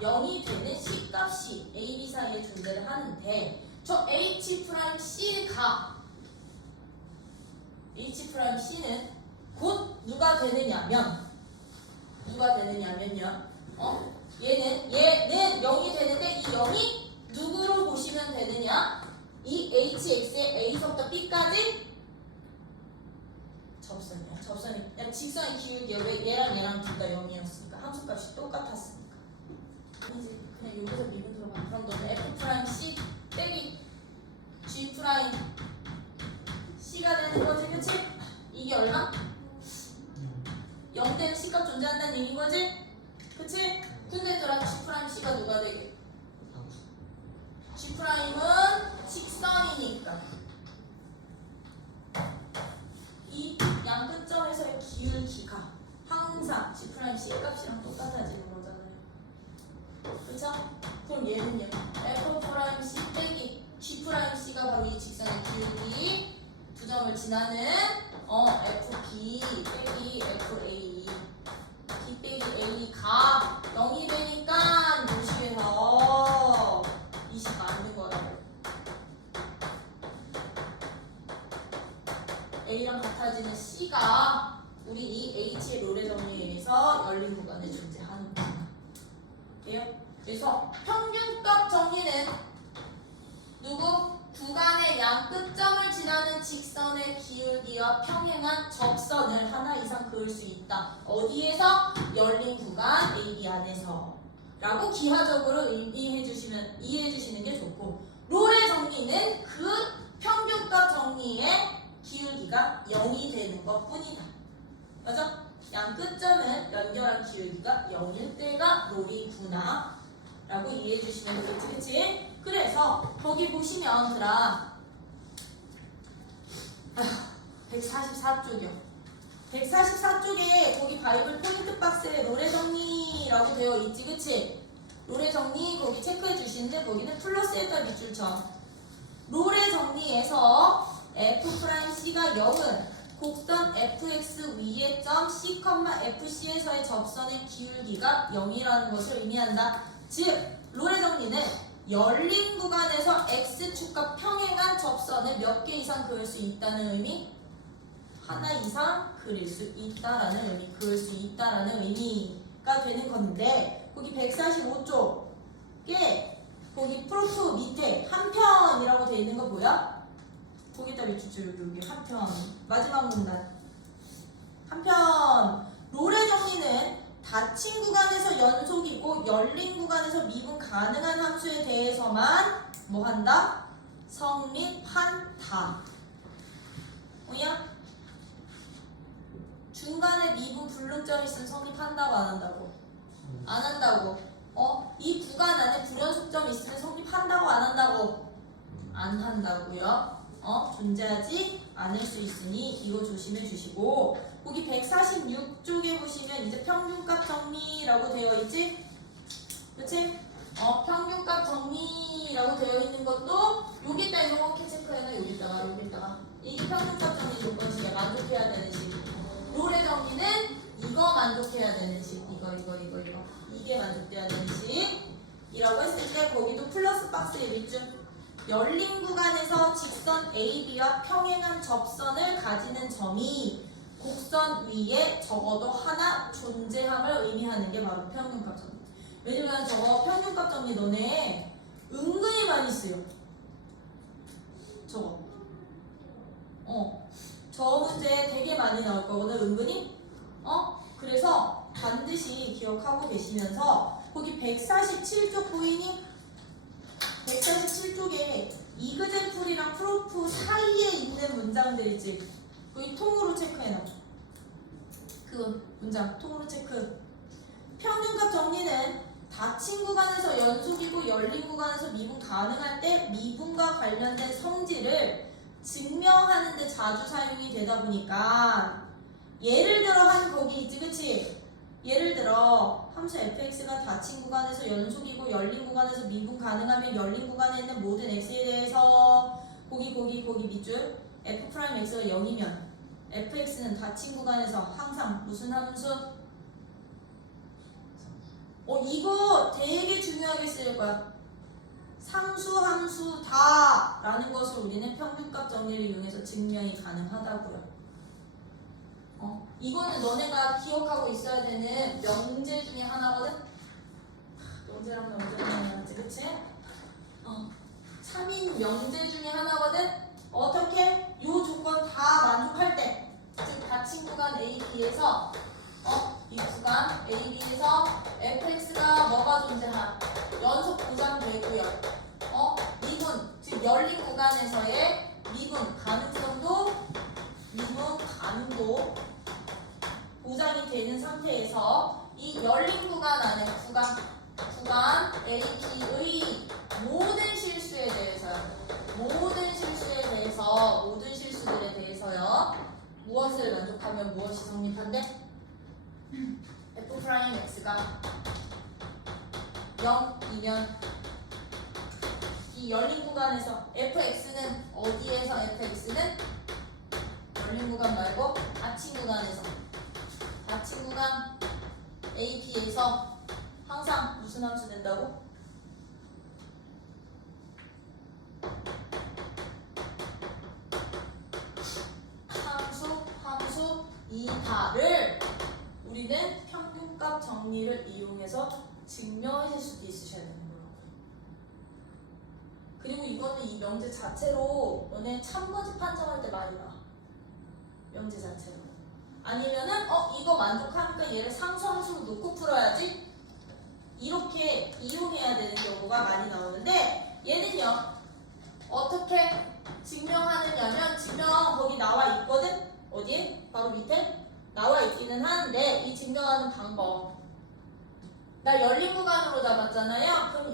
0이 되는 c값이 a, b 사이에 존재를 하는데, 저 h 프라임 c가 곧 누가 되느냐면요, 얘는 0이 되는데 이 0이 누구로 보시면 되느냐? 이 hx의 a서부터 b까지 접선이야. 접선이 직선의 기울기야. 왜? 얘랑 둘 다 0이었으니까 함수값이 똑같았으니까. 아니지. 그냥 여기서 미분 들어가. 그럼 너는 F 프라임 C 빼기 G 프라임 C가 되는 거지, 그치? 이게 얼마? 0 되는 C값 존재한다는 얘기인 거지? 그치? 근데 얘들아 G 프라임 C가 누가 되게? G 프라임은 직선이니까 이 양끝점에서의 기울기가 항상 G 프라임 C 값이랑 똑같아지는 거잖아요. 그쵸? 그럼 얘는요? F 프라임 C 빼기 G 프라임 C가 바로 이 직선의 기울기 두 점을 지나는 FB 빼기 FA B 빼기 A가 0이 되니까 요식에서 이 식이 맞는 거라고. A랑 같아지는 C가 우리 이 H의 롤의 정리에 의해서 열린 구간에 존재하는 거야. 돼요? 그래서 평균값 정리는 누구? 구간의 양 끝점을 지나는 직선의 기울기와 평행한 접선을 하나 이상 그을 수 있다. 어디에서? 열린 구간 AB 안에서 라고 기하적으로 이해해 주시는 게 좋고, 롤의 정리는 그 평균값 정리의 기울기가 0이 되는 것 뿐이다. 맞아? 양 끝점은 연결한 기울기가 0일 때가 롤이구나 라고 이해해 주시면 되겠지, 그치? 그래서 거기 보시면 144쪽이요. 144쪽에 거기 바이블 포인트 박스에 롤의 정리라고 되어 있지, 그치? 롤의 정리 거기 체크해 주시는데 거기는 플러스에다 밑줄 쳐. 롤의 정리에서 F'C가 0은 곡선 fx 위의 점 C, FC에서의 접선의 기울기가 0이라는 것을 의미한다. 즉, 롤의 정리는 열린 구간에서 x축과 평행한 접선을 몇 개 이상 그을 수 있다는 의미? 하나 이상 그릴 수 있다라는 의미, 그을 수 있다라는 의미가 되는 건데, 거기 145쪽에 거기 프로프 밑에 한편이라고 되어 있는 거 뭐야? 거기다 밑줄 여기 한편 마지막 문단 한편. 롤의 정리는 닫힌 구간에서 연속이고 열린 구간에서 미분 가능한 함수에 대해서만 뭐 한다? 성립한다. 뭐야? 중간에 미분 불능점 있으면 성립한다고 안 한다고? 안 한다고. 이 구간 안에 불연속점 있으면 성립한다고 안 한다고? 안 한다고요. 존재하지 않을 수 있으니 이거 조심해 주시고, 거기 146쪽에 보시면 이제 평균값 정리라고 되어 있지? 그치? 평균값 정리라고 되어 있는 것도 여기다 이렇게 체크해놔. 여기다가 이게 평균값 정리 요건식에 만족해야 되는 식. 롤의 정리는 이거 만족해야 되는 식. 이거 이게 만족돼야 되는 식이라고 했을 때 거기도 플러스 박스에 밑줄. 열린 구간에서 직선 AB와 평행한 접선을 가지는 점이 곡선 위에 적어도 하나 존재함을 의미하는 게 바로 평균값 정리. 왜냐면 저거 평균값 정리 너네 은근히 많이 쓰여. 저거. 저 문제 되게 많이 나올 거거든, 은근히. 그래서 반드시 기억하고 계시면서 거기 147쪽 보이니? 147쪽에 이그젠플이랑 프로프 사이에 있는 문장들 있지? 거기 통으로 체크해놔. 그 문장 통으로 체크. 평균값 정리는 닫힌 구간에서 연속이고 열린 구간에서 미분 가능할 때 미분과 관련된 성질을 증명하는 데 자주 사용이 되다 보니까, 예를 들어 한 거기 있지, 그치? 예를 들어 함수 fx가 닫힌 구간에서 연속이고 열린 구간에서 미분 가능하면 열린 구간에 있는 모든 x에 대해서 거기 밑줄 f'x가 0이면 fx는 닫힌 구간에서 항상 무슨 함수? 이거 되게 중요하게 쓰일 거야. 상수 함수 다 라는 것을 우리는 평균값 정리를 이용해서 증명이 가능하다고요. 이거는 너네가 기억하고 있어야 되는 명제 중에 하나거든? 명제랑 하나지, 그치? 3인 명제 중에 하나거든? 어떻게? 요 조건 다 만족할 때, 즉 닫힌 구간 A, B에서 이 구간 AB에서 fx가 뭐가 존재한 연속 보장되고요. 미분, 즉 열린 구간에서의 미분 가능성도 보장이 되는 상태에서 이 열린 구간 안에 구간 AP의 모든 실수들에 대해서요. 무엇을 만족하면 무엇이 성립한대? f'x가 0이면 이 열린 구간에서 fx는 어디에서 fx는 열린 구간 말고 닫힌 구간 AP에서 항상 무슨 함수 된다고? 함수 이하를 우리는 평균값 정리를 이용해서 증명하실 수도 있으셔야 되는 거라고. 그리고 이거는 이 명제 자체로 너네 참거짓 판정할 때 많이 나와. 명제 자체로. 아니면은 이거 만족하니까 얘를 상수함수로 놓고 풀어야지. 이렇게 이용해야 되는 경우가 많이 나오는데 얘는요 어떻게 증명하느냐면 증명 거기 나와 있거든. 어디에? 바로 밑에 나와 있기는 하는데 이 증명하는 방법. 나 열린 구간으로 잡았잖아요. 그럼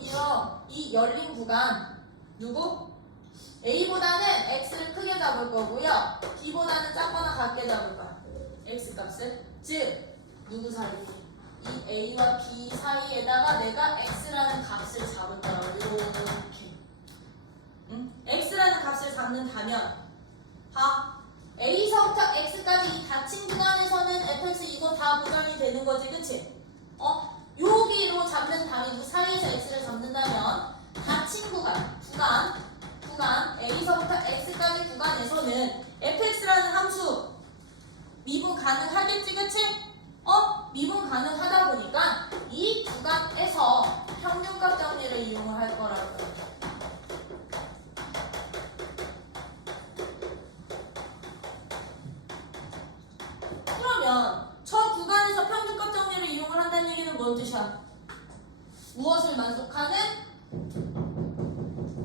이 열린 구간 누구? A보다는 X를 크게 잡을 거고요. B보다는 작거나 같게 잡을 거야. X 값을. 즉 누구 사이? 이 A와 B 사이에다가 내가 X라는 값을 잡을 거라고. 이렇게. X라는 값을 잡는다면 봐. A서부터 X까지 이 닫힌 구간에서는 fx 이거 다 보장이 되는 거지, 그치? 여기로 잡는 다음에 이 사이에서 X를 잡는다면 닫힌 구간 A서부터 X까지 구간에서는 fx라는 함수 미분 가능하겠지, 그치? 미분 가능하다 보니까 이 구간에서 평균값 정리를 이용을 할 거라고요. 그러면 저 구간에서 평균값 정리를 이용을 한다는 얘기는 뭔 뜻이야? 무엇을 만족하는?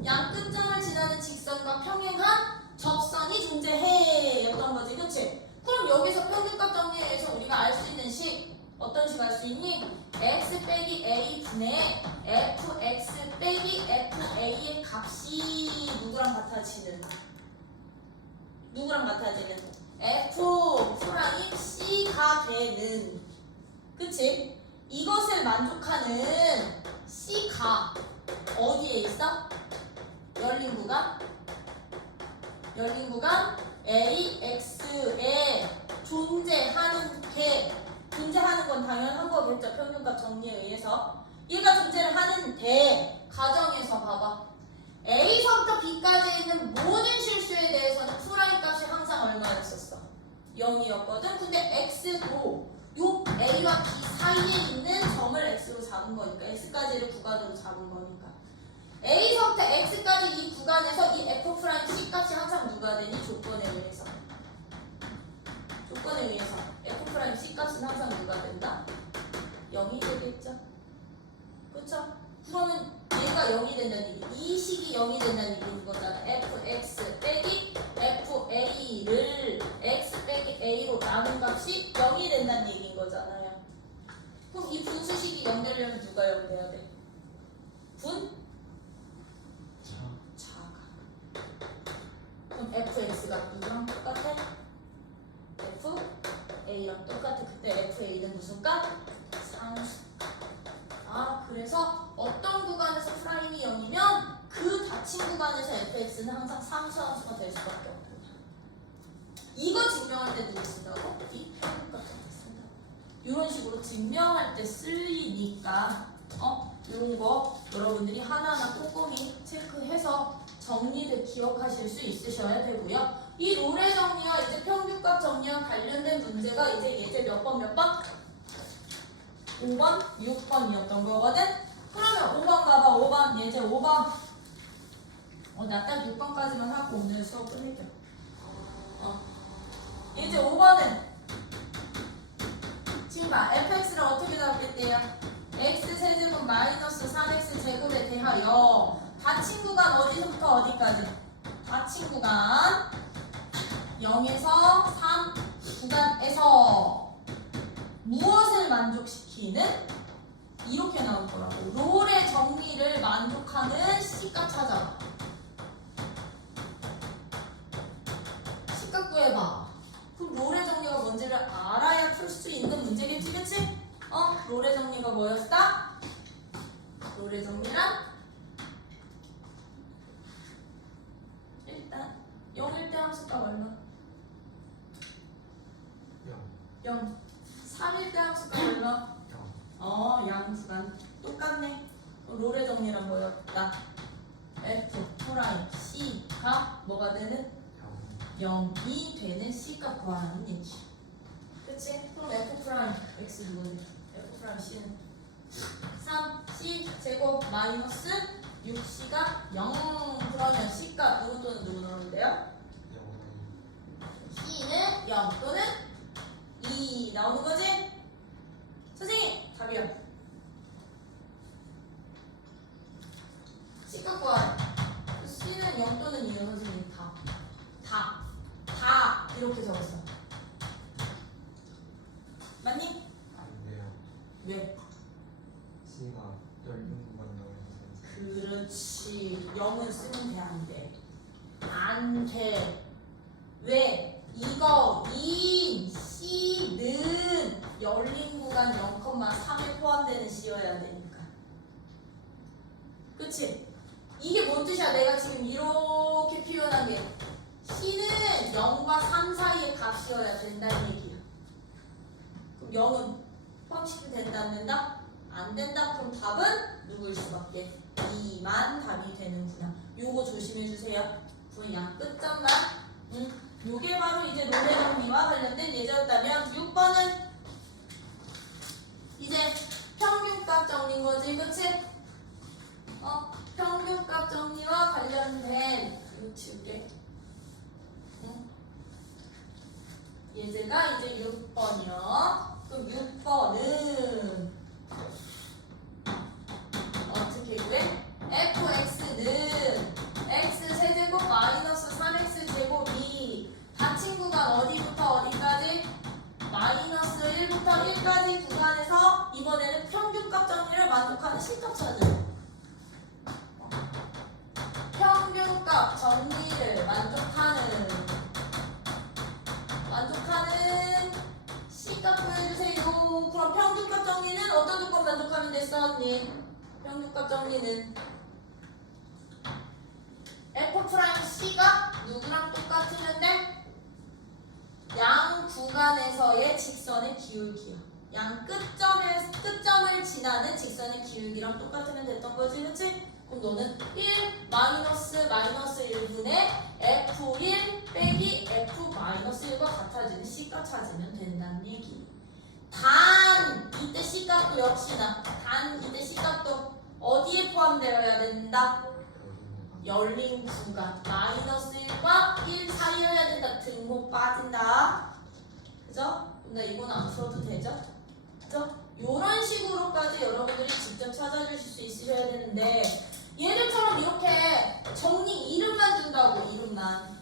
양끝점을 지나는 직선과 평행한 접선이 존재해 였던 거지, 그치? 그럼 여기서 평균값 정리에 의해서 우리가 알 수 있는 식 어떤 식 알 수 있니? x 빼기 a 분의 fx 빼기 fa의 값이 누구랑 같아지는 f 프라임 c가 되는, 그치? 이것을 만족하는 c가 어디에 있어? 열린 구간 AX에 존재하는 건 당연한 거겠죠. 평균값 정리에 의해서 얘가 존재를 하는데 가정에서 봐봐. A서부터 B까지 있는 모든 실수에 대해서는 프라임 값이 항상 얼마였었어? 0이었거든. 근데 X도 요 A와 B 사이에 있는 점을 X로 잡은 거니까 X까지를 구간으로 잡은 거니까 A서부터 X까지 이 구간에서 이 F 프라임 C 값이 항상 누가 되니? 조건에 의해서 F 프라임 C 값은 항상 누가 된다? 0이 되겠죠? 그쵸? 그러면 얘가 0이 된다는 얘기, 이 식이 0이 된다는 얘기인 거잖아. fx 빼기 fa를 x 빼기 a로 나눈 값이 0이 된다는 얘기인 거잖아요. 그럼 이 분수식이 0 되려면 누가 0 돼야 돼? 자가. 그럼 fx가 누구랑 똑같아? fa랑 똑같아. 그때 fa는 무슨 값? 상수. 그래서 어떤 구간에서 프라임이 0이면 그 닫힌 구간에서 fx는 항상 상수함수가 될 수밖에 없다. 이거 증명할 때 누구 쓴다고? 이 평균값을 쓴다. 이런 식으로 증명할 때 쓰이니까 이런 거 여러분들이 하나하나 꼼꼼히 체크해서 정리를 기억하실 수 있으셔야 되고요. 이 롤의 정리와 이제 평균값 정리와 관련된 문제가 이제 예제 몇 번? 5번, 6번이었던 거거든? 그러면 5번 가봐. 5번, 예제 5번. 나 딱 6번까지만 하고 오늘 수업 끝낼게요. 예제 5번은 지금 봐. fx를 어떻게 잡겠대요? x세제곱 마이너스 3x 제곱에 대하여 닫힌 구간 어디서부터 어디까지? 닫힌 구간 0에서 3 구간에서 무엇을 만족시키는? 이렇게 나올 거라고. 롤의 정리를 만족하는 C값 찾아봐. C값 구해봐. 그럼 롤의 정리가 뭔지를 알아야 풀 수 있는 문제겠지, 그치? 롤의 정리가 뭐였다? 롤의 정리란? 일단 0일 때 함수값 얼마? 0. 3일 때 함수값 얼마? 양수간 똑같네. 롤의 정리란 뭐였다? F 프라임 C가 뭐가 되는? 0이 되는 C값 구하는 얘기. 그치? 그럼 F 프라임 X 누구니? F 프라임 C는 3C 제곱 마이너스 6C가 0. 그러면 C값 누구 또는 누구 나오는데요? C는 0 또는 2 나오는 거지? 선생님 답이요. C값 구하래. C는 0 또는 2요 선생님. 다 이렇게 적었어. 맞니? 아닌데요. 왜? C가 16구간 나오면서 그렇지. 0은 쓰면 돼, 안 돼? 안 돼. 왜? 이거 이 C는 열린 구간 0,3에 포함되는 C여야 되니까. 그치? 이게 뭔 뜻이야? 내가 지금 이렇게 표현한 게 C는 0과 3 사이의 값이어야 된다는 얘기야. 그럼 0은 포함시키면 된다, 안 된다? 안 된다. 그럼 답은 누구일 수밖에? 2만 답이 되는구나. 요거 조심해 주세요. 그 양 끝점만. 요게 바로 이제 롤의 정리와 관련된 예제였다면 6번은 이제 평균값 정리인 거지, 그치? 평균값 정리와 관련된 이거 지울게. 예제가 이제 6번이요. 그럼 6번은 어떻게 구해? fx는 x세제곱 마이너스 3x 제곱이 닫힌 구간 어디부터 어디까지? 마이너스 1부터 1까지 구간에서 이번에는 평균값 정리를 만족하는 C값 찾으래. 평균값 정리를 만족하는 C값 구해주세요. 그럼 평균값 정리는 어떤 조건 만족하면 됐어 언니? 평균값 정리는 F'C가 누구랑 똑같으면 돼? 양 구간에서의 직선의 기울기야. 양 끝점을 지나는 직선의 기울기랑 똑같으면 됐던 거지, 그치? 그럼 너는 1 마이너스 1분의 F1 빼기 F-1과 같아지는 C값 찾으면 된다는 얘기. 단 이때 C값도 역시나 이때 C값도 어디에 포함되어야 된다? 열린 구간 마이너스 1과 1 사이여야 된다. 등호 빠진다. 그죠? 근데 이거는 안 풀어도 되죠? 그죠? 요런 식으로까지 여러분들이 직접 찾아주실 수 있으셔야 되는데 얘들처럼 이렇게 정리 이름만 준다고. 이름만.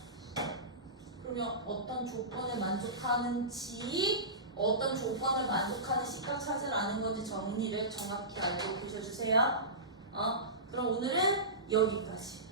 그러면 어떤 조건을 만족하는지 어떤 조건을 만족하는 C값 찾으라는 건지 정리를 정확히 알고 계셔주세요. 그럼 오늘은 여기까지.